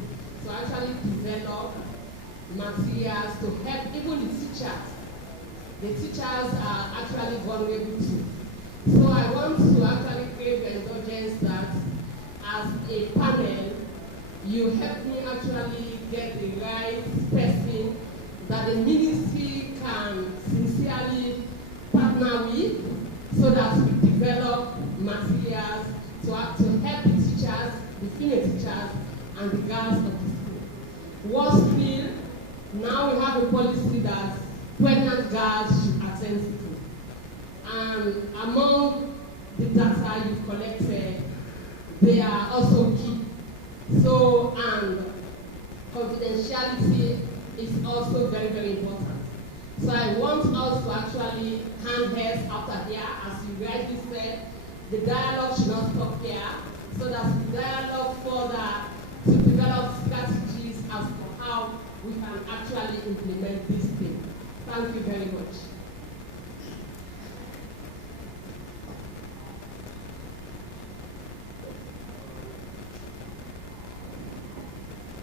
to actually develop materials to help even the teachers. The teachers are actually vulnerable too. So I want to actually crave the indulgence that as a panel, you help me actually get the right person that the ministry can the girls of the school. Worse still, now we have a policy that pregnant girls should attend school. And among the data you've collected, they are also key. So, and confidentiality is also very, very important. So I want us to actually hand heads after here, as you rightly said, the dialogue should not stop here, so that the dialogue further to develop strategies as to how we can actually implement this thing. Thank you very much.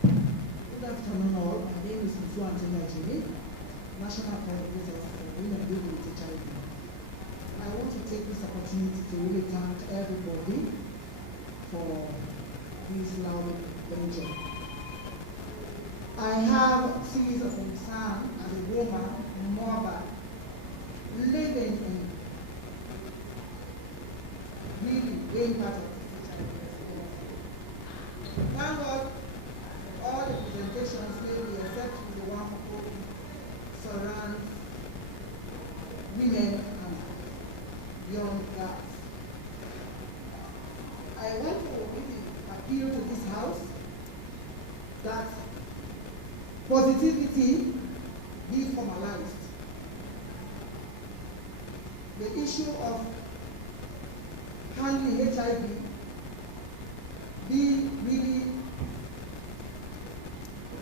Good afternoon all. My name is Mfu Antonio Jimmy, National Coordinator for Women Living with HIV. I want to take this opportunity to really thank everybody for this loud venture. I have a series of concern as a woman, mother, living in really being part of the HIV. Thank God all the presentations, maybe except the one for COVID, surrounds women and young girls. I want to really appeal to this house that positivity be formalized. The issue of handling HIV be really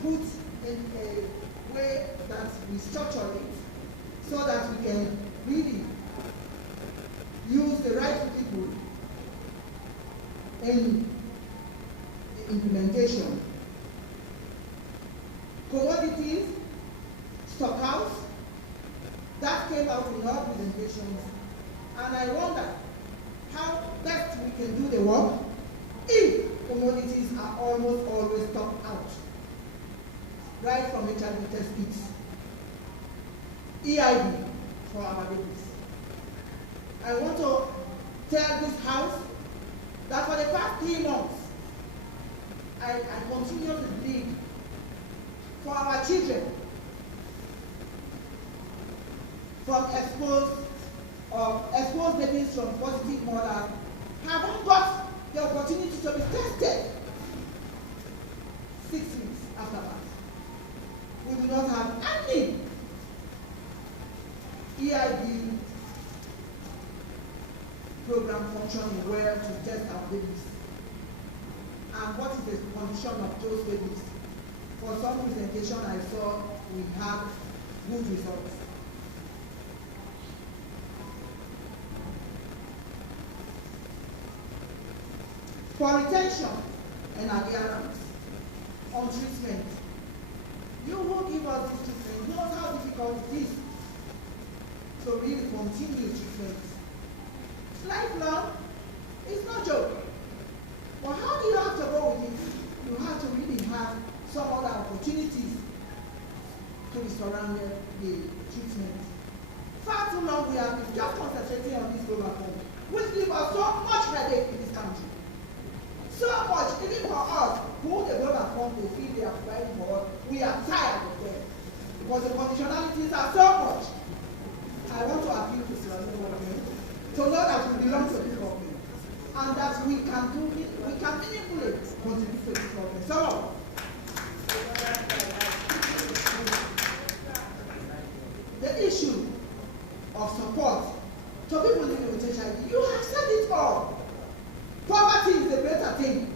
put in a way that we structure it so that we can really use the right people in the implementation. Commodities, stockhouse, that came out in our presentations, and I wonder how best we can do the work if commodities are almost always stocked out. Right from HIV test kits, EID for our babies. I want to tell this house that for the past 3 months, I continue to plead for our children from exposed babies from positive mothers haven't got the opportunity to be tested 6 weeks after birth. We do not have any EID program functioning well to test our babies. And what is the condition of those babies? For some presentation I saw, we have good results. For retention and adherence on treatment, you who give us this treatment knows how difficult it is to really continue treatment. It's lifelong, it's no joke. But how do you have to go with it? You have to really have some other opportunities to be surrounded the treatment. Far too long we have been just concentrating on this global form, which gives us so much headache in this country. So much, even for us, who the global form they feel they are providing for us, we are tired of them. Because the conditionalities are so much. I want to appeal to Sierra Leone to know that we belong to this government and that we can do it, we can meaningfully contribute to this government. So, the issue of support to people living with HIV, you have said it all. Poverty is a better thing.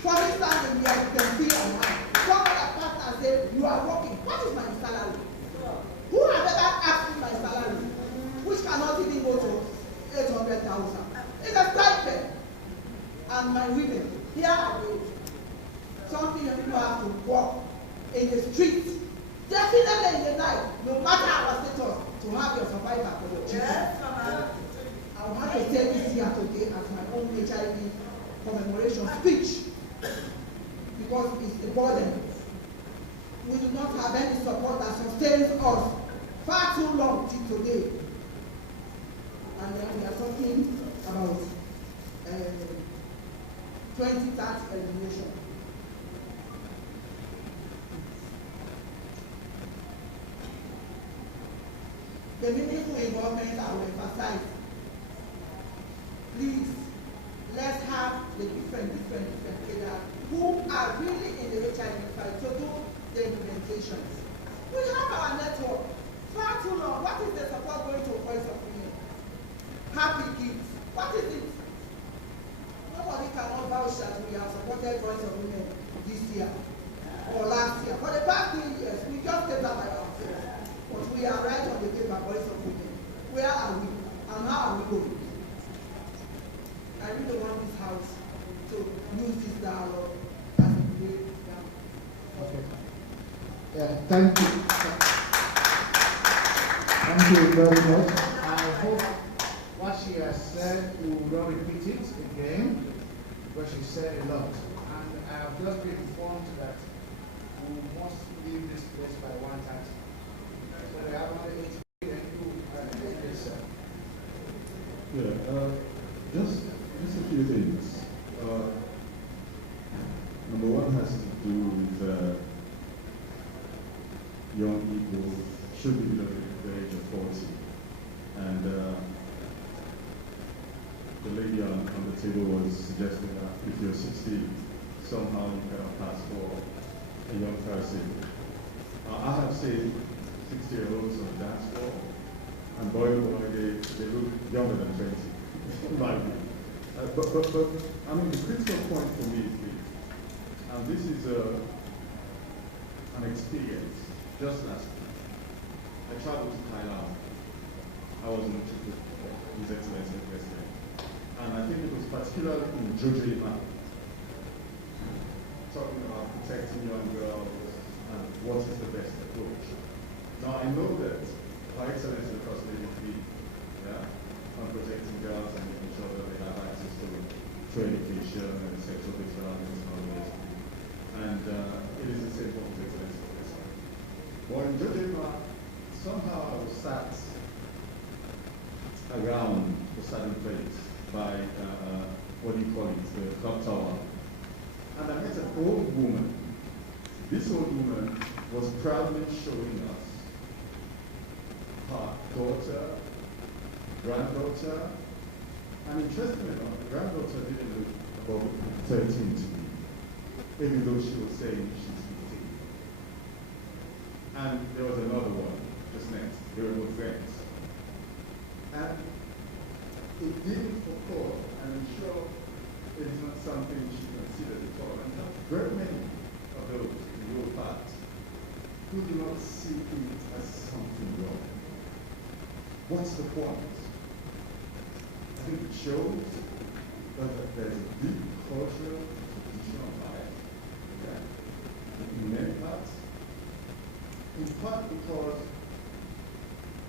For instance, we can see online, some other partners say, you are working, what is my salary? Who has ever asked me my salary, which cannot even go to 800,000? It's a stipend. And my women, here are they. Something that people have to walk in the street, definitely in the night, no matter our status, to have your survivor for your children. Yes, I want to say this here today as my own HIV commemoration speech, because it's a burden. We do not have any support that sustains us far too long till today. And then we are talking about 2030 elimination. The meaningful involvement I will emphasize. Please, let's have the different players who are really in the HIV fight to do the implementations. We have our network. Far too long. What is the support going to Voice of Women? Happy Kids. What is it? Nobody cannot vouch that we have supported Voice of Women this year or last year. For the past 3 years, we just did that by ourselves. But we are right on the paper, Voice of Women. Where are we? And how are we going? I really want this house to use this dialogue as a way down. Okay. Yeah, thank you. Thank you very much. I hope what she has said, we will not repeat it again, because she said a lot. And I have just been informed that we must leave this place by 1:30. So we have only 8 minutes to yes, sir. Yeah, just a few things. Number one has to do with young people should be below the age of 40. And the lady on the table was suggesting that if you're 60, somehow you cannot pass for a young person. I have seen 60-year-olds on the dance floor, and boy, they look younger than 20, in my view. But I mean, the critical point for me is this, and this is an experience. Just last week, I traveled to Thailand. I was on a trip with His Excellency the President, and I think it was particularly in Jojima, talking about protecting young girls and what is the best approach. Now I know that Her Excellency the First Lady, yeah, on protecting girls and making sure that they have access to education and sexual-based violence and all this. And it is the same for His Excellency the President. Well, in Jojima, somehow I was sat around a certain place by, what do you call it, the clock tower. And I met an old woman. This old woman was proudly showing us her daughter, granddaughter, and interestingly enough, the granddaughter didn't look about 13 to me, even though she was saying she's 15. And there was another one just next. They were both friends. And it didn't occur, and I'm sure it's not something she considered at all. And there are very many of those in your part who do not see it as something wrong. What's the point? I think it shows that there's a deep cultural, traditional bias, okay, in many parts. In part because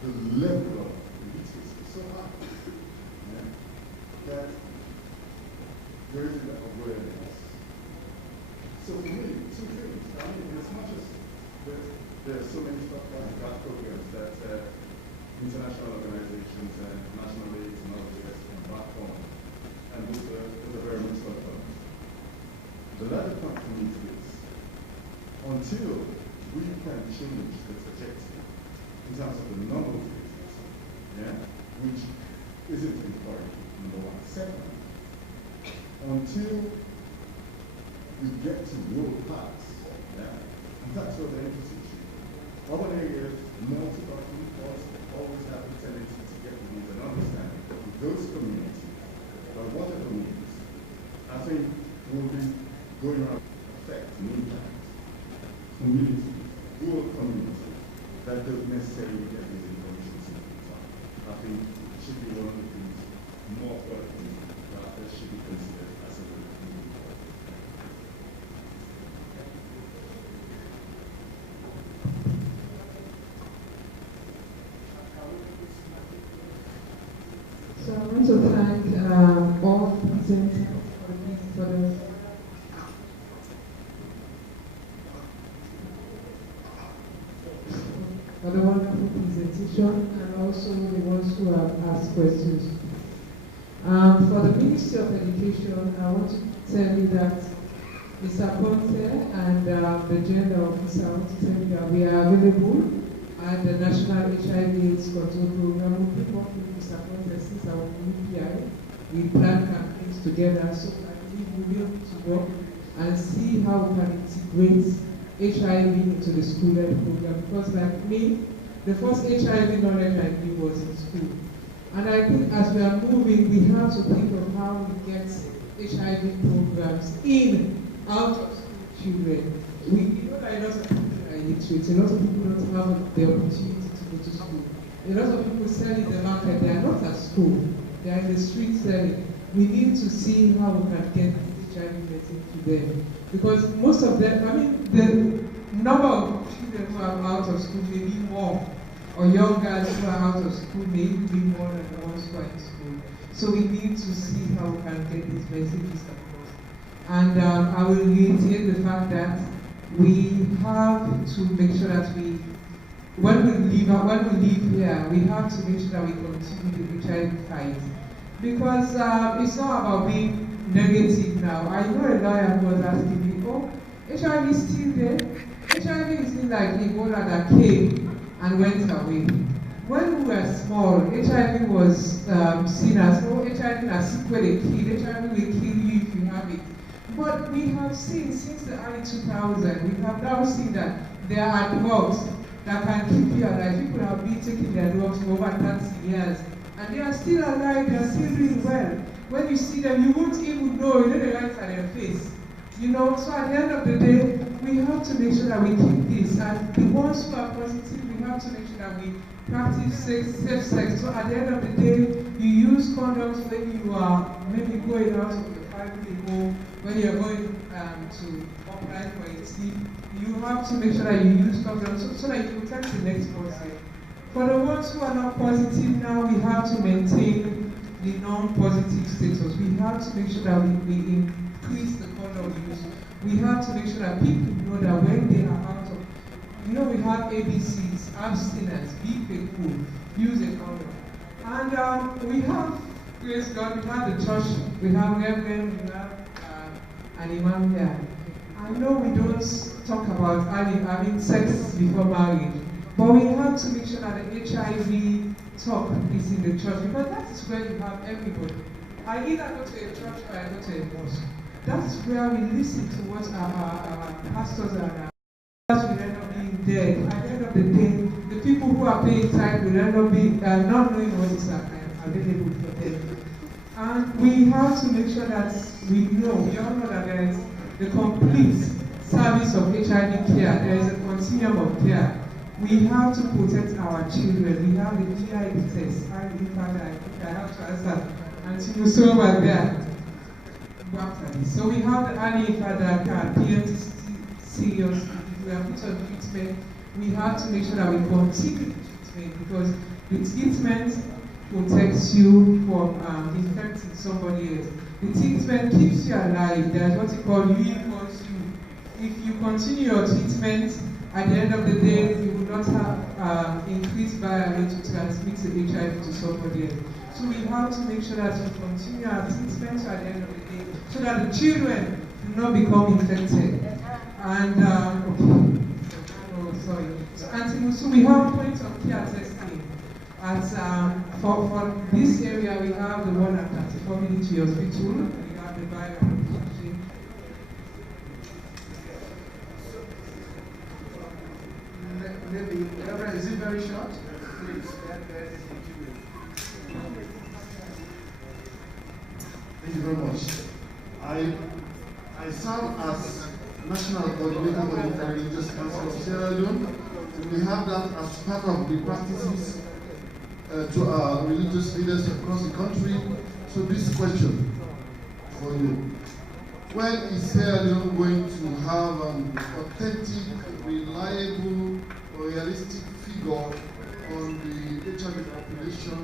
the level of literacy is so high, yeah, that there isn't an awareness. So for me, two things. I mean, as much as there are so many stuff like that programs that international organizations and national aids and all the rest embark on, and those are very much welcome. The latter point for me is this: until we can change the trajectory in terms of the number of cases, yeah, which isn't encouraging, number one. Second, until we get to rural parts, yeah, and that's what the emphasis is. Urban areas, multi-party always have the tendency to get with an understanding of those communities, by whatever means, I think will be going to affect and impact communities, rural communities, that don't necessarily get these information at the time. I think it should be one of the things more important that should be considered as a way to move forward. So I want to thank all present for the wonderful presentation, and also the ones who have asked questions. For the Ministry of Education, I want to tell you that Mr. Ponte and the gender officer want to tell you that we are available at the National HIV/AIDS Control Program. We pick up with Mr. Ponte since our UPI. We plan campaigns together, so I believe we'll be able to work and see how we can integrate HIV into the school health program. Because like me, the first HIV knowledge I did was in school. And I think as we are moving, we have to think of how we get HIV programs out of school children. We know that a lot of people are illiterate, a lot of people don't have the opportunity to go to school. A lot of people sell in the market, they are not at school, they are in the street selling. We need to see how we can get HIV medicine to them. Because most of them, I mean, the number of children who are out of school may be more, or young girls who are out of school may be more than the ones who are in school. So we need to see how we can get these messages across. And I will reiterate the fact that we have to make sure that when we leave here, we have to make sure that we continue the HIV fight. Because it's not about being negative now. I know a lawyer who was asking me, oh, HIV is still there. HIV is still like Ebola that came and went away. When we were small, HIV was seen as, oh, HIV is a sequel a kill. HIV will kill you if you have it. But we have seen since the early 2000s, we have now seen that there are drugs that can keep you alive. People have been taking their drugs for over 30 years. And they are still alive, they are still doing well. When you see them, you won't even know, you know the lights on their face. You know, so at the end of the day, we have to make sure that we keep this. And the ones who are positive, we have to make sure that we practice safe sex. So at the end of the day, you use condoms when you are maybe going out of the family home, when you're going to apply for a sleep. You have to make sure that you use condoms so that you protect the next person. For the ones who are not positive now, we have to maintain the non-positive status. We have to make sure that we increase the condom use. We have to make sure that people know that when they are out of, you know, we have ABCs, abstinence, be faithful, use a condom. And we have, praise God, we have the church, we have reverend, we have an imam here. I know we don't talk about having sex before marriage, but we have to make sure that the HIV talk is in the church, because that is where you have everybody. I either go to a church or I go to a mosque. That's where we listen to what our pastors and our pastors will end up being dead. At the end of the day, the people who are paying tithe will end up being not knowing what is available for them. And we have to make sure that we all know that there is the complete service of HIV care. There is a continuum of care. We have to protect our children. We have the GID test. I have to answer. And you saw over there. So we have the early father card, PMT serious. If we are put on treatment, we have to make sure that we continue the treatment, because the treatment protects you from infecting somebody else. The treatment keeps you alive. There's what you call U equals U. If you continue your treatment, at the end of the day, you will not have increased viral rate to transmit the HIV to somebody else. So we have to make sure that we continue our treatment at the end of the day, so that the children do not become infected. And, so we have points of care testing. For this area, we have the one at 34 Military Hospital, we have the viral. Maybe, is it very short? Please. Thank you very much. I serve as National Coordinator for the Interreligious Council of Sierra Leone. We have that as part of the practices to our religious leaders across the country. So this question for you. When is Sierra Leone going to have an authentic, reliable, or realistic figure on the HIV population?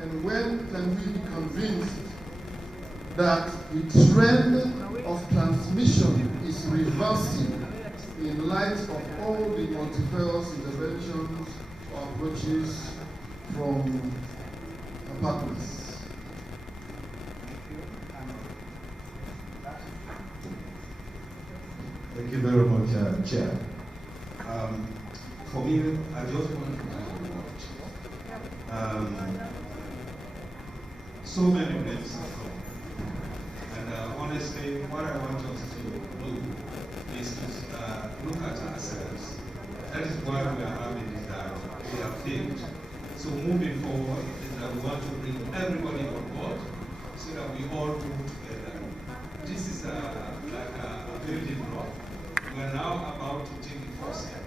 And when can we be convinced that the trend of transmission is reversing in light of all the multifarious interventions or approaches from our partners? you very much, Chair. For me, I just want to so many names have come. And honestly, what I want us to do is to look at ourselves. That is why we are having this dialogue. We have failed. So moving forward is that we want to bring everybody on board so that we all move together. This is like a building block. We are now about to take the first step,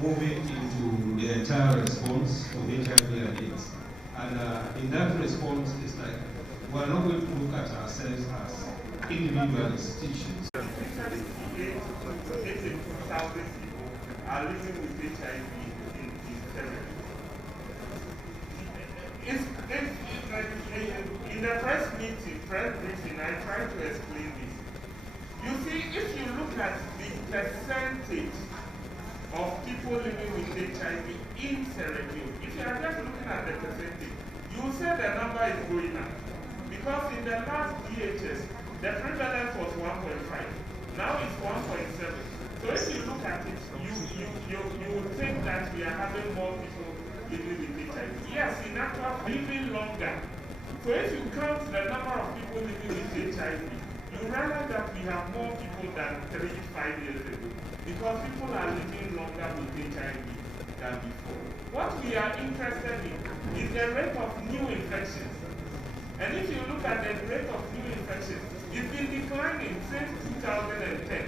moving into the entire response to HIV and AIDS. And in that response, it's like we're not going to look at ourselves as individual institutions. 80,000 people are living with HIV in Senegal. In the press briefing, I tried to explain this. You see, if you look at the percentage of people living with HIV in Sierra Leone, if you are just looking at the percentage, you will say the number is going up. Because in the last DHS, the prevalence was 1.5. Now it's 1.7. So if you look at it, you would think that we are having more people living with HIV. Yes, in actual living longer. So if you count the number of people living with HIV, you realize that we have more people than 3-5 years ago. Because people are living longer with HIV than before. What we are interested in is the rate of new infections. And if you look at the rate of new infections, it's been declining since 2010.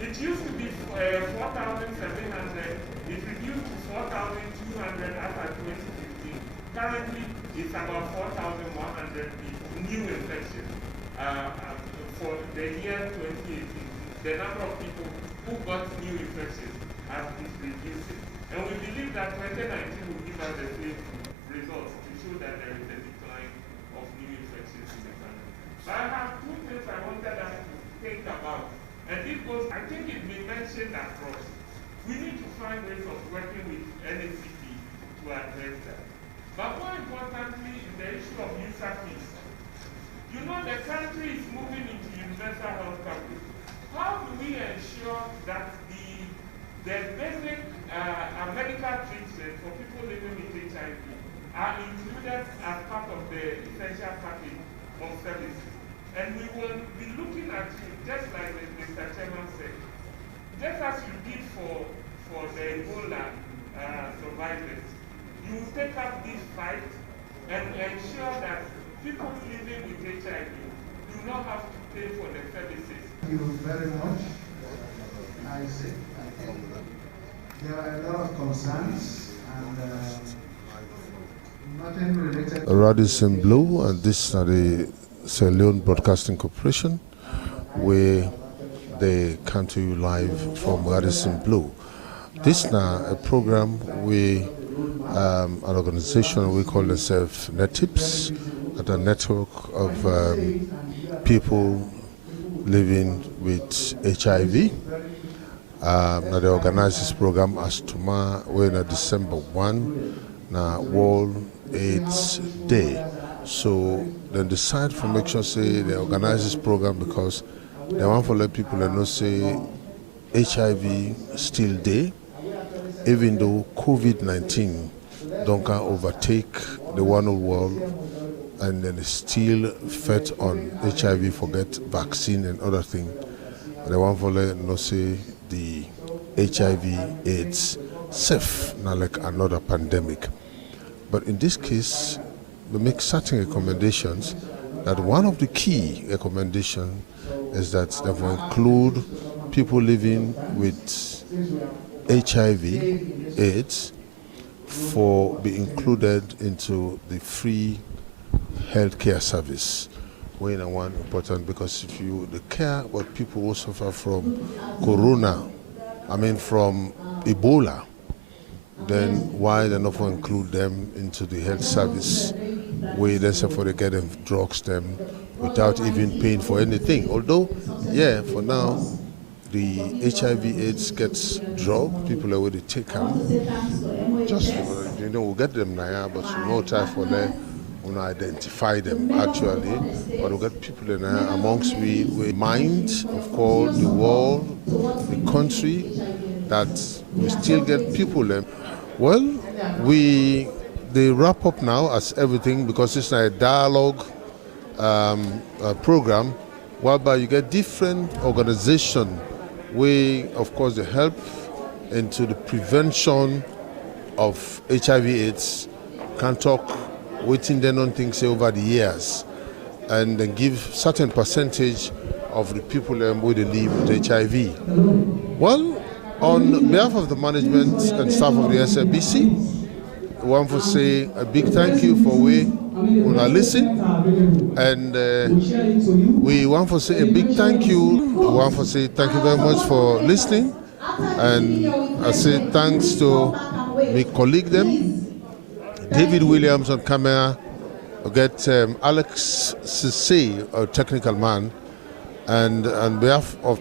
It used to be 4,700, it reduced to 4,200 after 2015. Currently, it's about 4,100 new infections for the year 2018. The number of people who got new infections is reducing. And we believe that 2019 will give us the same results to show that there is a decline of new infections in the country. But I have two things I wanted us to think about. And this goes, I think it's been mentioned across. We need to find ways of working with NACP to address that. But more importantly is the issue of user fees. You know, the country is moving into universal health coverage. How do we ensure that the basic medical treatment for people living with HIV are included as part of the essential package of services? And we will be looking at you, just like Mr. Chairman said, just as you did for the Ebola survivors. You will take up this fight and ensure that people living with HIV do not have to pay for the services. Thank you very much. I think there are a lot of concerns and nothing related to Radisson Blue, and this is the Sierra Leone Broadcasting Corporation, where they come to you live from Radisson Blue. This is now a program where an organization we call themselves NETIPS, at a network of people living with HIV. Now they organize this program as tomorrow, when December 1, now World AIDS Day. So then decide for make sure say they organize this program because they want to let people know say HIV still there, even though COVID-19 don't can overtake the one world, and then it's still fed on HIV, forget vaccine and other things. They want to let know say the HIV AIDS safe, not like another pandemic. But in this case, we make certain recommendations. That one of the key recommendations is that they will include people living with HIV AIDS for be included into the free healthcare service. When one important, because if you the care what people who suffer from from Ebola, then why they not include them into the health service where they say for they get them drugs them without even paying for anything. Although, yeah, for now the HIV/AIDS gets dropped, people are already take them. Just we'll get them now, but no time for them we don't identify them actually, but we get people in there amongst we mind, of course, the world, the country, that we still get people there. Well, they wrap up now as everything, because it's a dialogue program whereby you get different organizations where, of course, they help into the prevention of HIV/AIDS, can talk waiting they don't think say over the years, and then give certain percentage of the people where they live with HIV. Well, on behalf of the management and staff of the SABC, I want to say a big thank you for when I listen, and we want to say a big thank you. We want to say thank you very much for listening, and I say thanks to my colleague them, David Williams on camera. We get Alex Sisse, our technical man, and on behalf of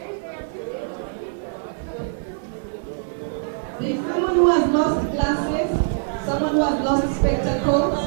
someone who has lost glasses, someone who has lost spectacles,